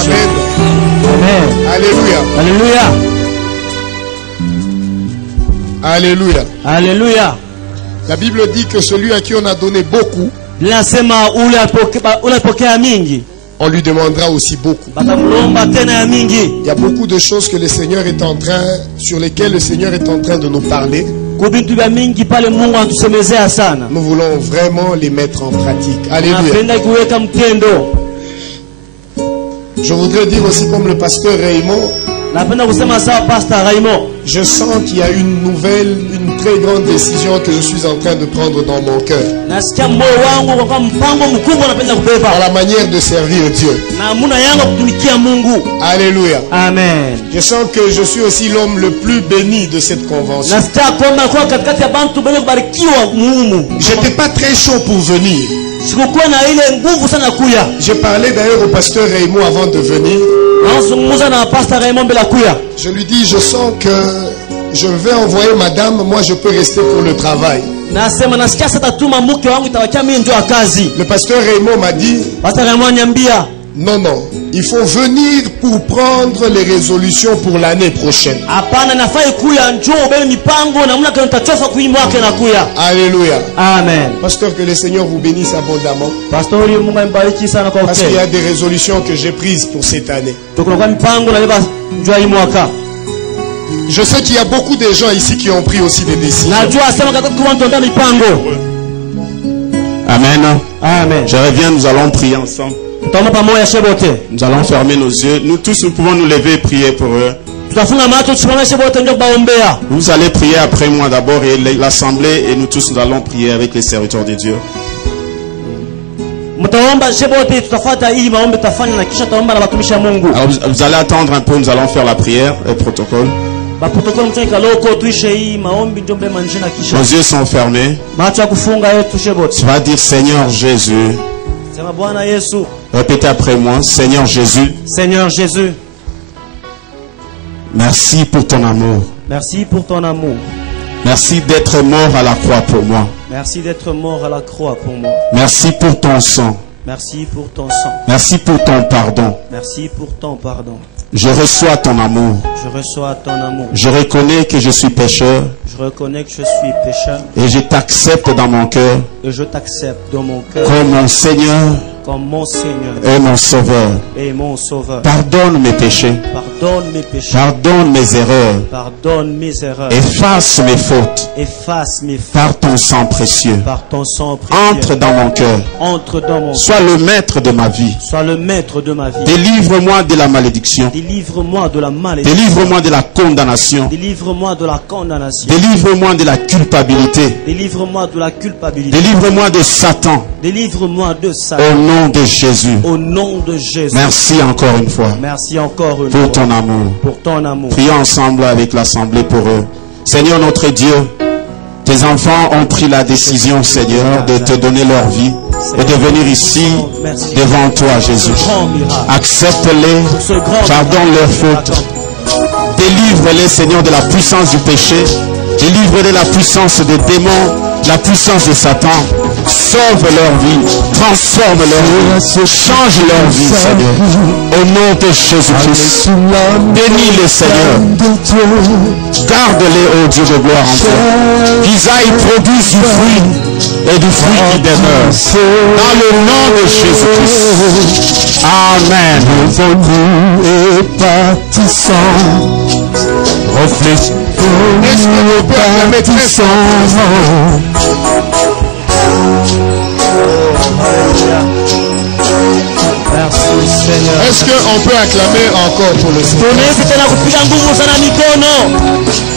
Amen. Amen. Alléluia. Alléluia. Alléluia. Alléluia. La Bible dit que celui à qui on a donné beaucoup, on lui demandera aussi beaucoup. Il y a beaucoup de choses que le Seigneur est en train, sur lesquelles le Seigneur est en train de nous parler. Nous voulons vraiment les mettre en pratique. Alléluia. Je voudrais dire aussi comme le pasteur Raymond, je sens qu'il y a une nouvelle, une très grande décision que je suis en train de prendre dans mon cœur. Dans la manière de servir Dieu. Alléluia. Amen. Je sens que je suis aussi l'homme le plus béni de cette convention. J'étais pas très chaud pour venir. J'ai parlé d'ailleurs au pasteur Raymond avant de venir. Je lui dis, je sens que je vais envoyer madame, moi je peux rester pour le travail. Le pasteur Raymond m'a dit, non, non, il faut venir pour prendre les résolutions pour l'année prochaine. Alléluia. Amen. Pasteur, que le Seigneur vous bénisse abondamment. Parce qu'il y a des résolutions que j'ai prises pour cette année. Je sais qu'il y a beaucoup de gens ici qui ont pris aussi des décisions. Amen. Amen. Je reviens, nous allons prier ensemble. Nous allons fermer nos yeux. Nous tous, nous pouvons nous lever et prier pour eux. Vous allez prier après moi d'abord et l'assemblée, et nous tous, nous allons prier avec les serviteurs de Dieu. Alors vous allez attendre un peu, nous allons faire la prière et le protocole. Nos yeux sont fermés. Tu vas dire Seigneur Jésus. Répétez après moi, Seigneur Jésus. Seigneur Jésus. Merci pour ton amour. Merci pour ton amour. Merci d'être mort à la croix pour moi. Merci d'être mort à la croix pour moi. Merci pour ton sang. Merci pour ton sang. Merci pour ton pardon. Merci pour ton pardon. Je reçois ton amour. Je reçois ton amour. Je reconnais que je suis pécheur. Je reconnais que je suis pécheur. Et je t'accepte dans mon cœur. Et je t'accepte dans mon cœur. Comme mon Seigneur. comme mon Seigneur et mon Sauveur. et mon Sauveur. Pardonne mes péchés. Pardonne mes péchés. Pardonne mes erreurs. Pardonne mes erreurs. Efface mes fautes. Efface mes fautes. Par ton sang précieux. Par ton sang précieux. Entre dans mon cœur. Entre dans mon cœur. Sois le maître de ma vie. Sois le maître de ma vie. Délivre-moi de la malédiction. Délivre-moi de la malédiction. Délivre-moi de la condamnation. Délivre-moi de la condamnation. Délivre-moi de la culpabilité. Délivre-moi de la culpabilité. Délivre-moi de Satan. Délivre-moi de Satan. Au nom de Jésus. Au nom de Jésus. Merci encore une fois. Merci encore une pour fois. ton amour. Pour ton amour. Prions ensemble avec l'assemblée pour eux. Seigneur notre Dieu, tes enfants ont pris la décision, Seigneur, de te donner leur vie et de venir ici devant toi, Jésus. Accepte-les, pardonne leurs fautes. Délivre-les, Seigneur, de la puissance du péché. Délivre-les de la puissance des démons, la puissance de Satan. Sauve leur vie, transforme leur vie, change leur vie, Seigneur. Au nom de Jésus-Christ, bénis-les, Seigneur. Garde-les, ô Dieu de gloire, encore. Qu'ils aillent produire du fruit et du fruit qui demeure. Dans le nom de Jésus-Christ. Amen. Et bâtissant, reflète. Est-ce que le Père permet très fort? Est-ce qu'on peut acclamer encore pour le Seigneur?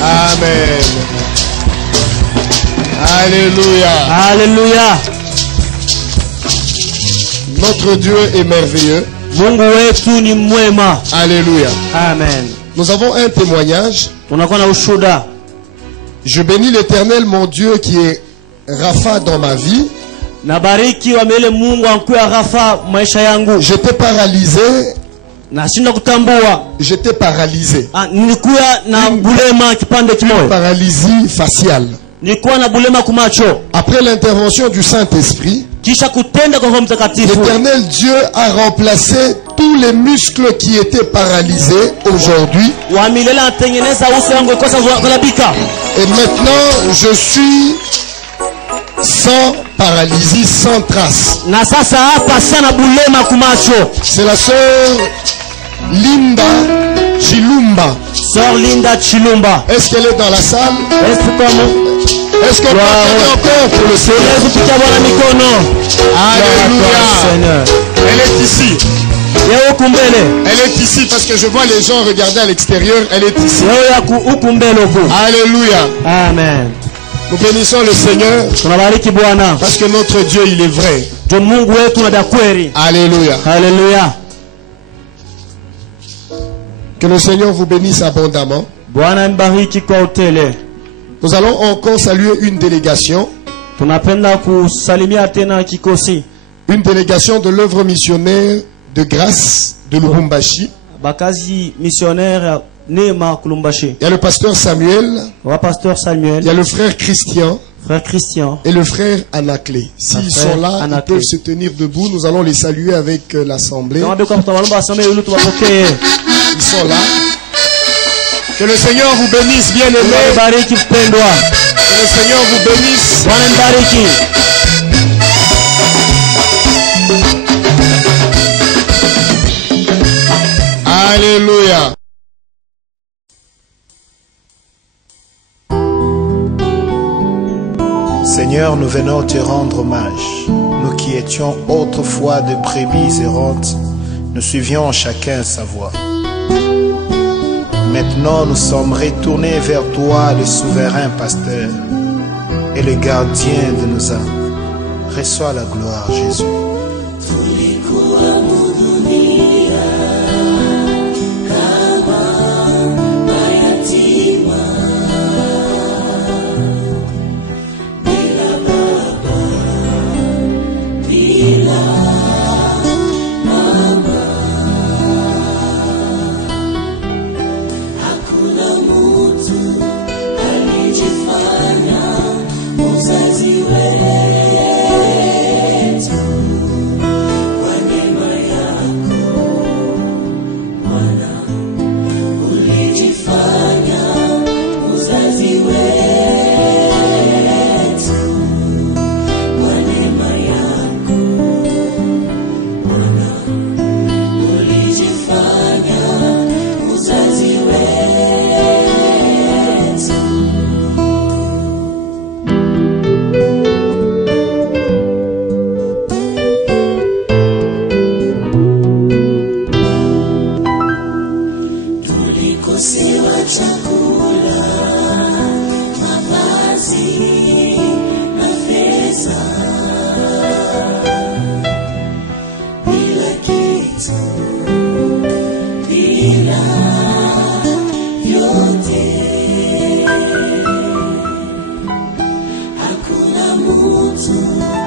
Amen. Alléluia. Alléluia. Notre Dieu est merveilleux. Alléluia. Amen. Nous avons un témoignage. Je bénis l'Éternel, mon Dieu, qui est Rapha dans ma vie. J'étais paralysé. J'étais paralysé. Paralysie faciale. Après l'intervention du Saint-Esprit, l'Éternel Dieu a remplacé tous les muscles qui étaient paralysés aujourd'hui. Et maintenant, je suis sans paralysie, sans trace. C'est la sœur Linda Chilumba. Sœur Linda Chilumba. Est-ce qu'elle est dans la salle? Est-ce qu'on peut acclamer encore pour le Seigneur? Alléluia. Elle est ici. Elle est ici parce que je vois les gens regarder à l'extérieur. Elle est ici. Alléluia. Amen. Nous bénissons le Seigneur parce que notre Dieu, il est vrai. Alléluia. Alléluia. Que le Seigneur vous bénisse abondamment. Nous allons encore saluer une délégation. Une délégation de l'œuvre missionnaire de grâce de Lubumbashi. Il y a le pasteur Samuel. Il y a le frère Christian. Et le frère Anaclé. S'ils sont là, ils peuvent se tenir debout. Nous allons les saluer avec l'assemblée. Ils sont là. Que le Seigneur vous bénisse, bien-aimés. Que le Seigneur vous bénisse. Alléluia. Seigneur, nous venons te rendre hommage. Nous qui étions autrefois de brebis errantes, nous suivions chacun sa voie. Maintenant, nous sommes retournés vers toi, le souverain pasteur et le gardien de nos âmes. Reçois la gloire, Jésus. Mzazi wetu Seigneur.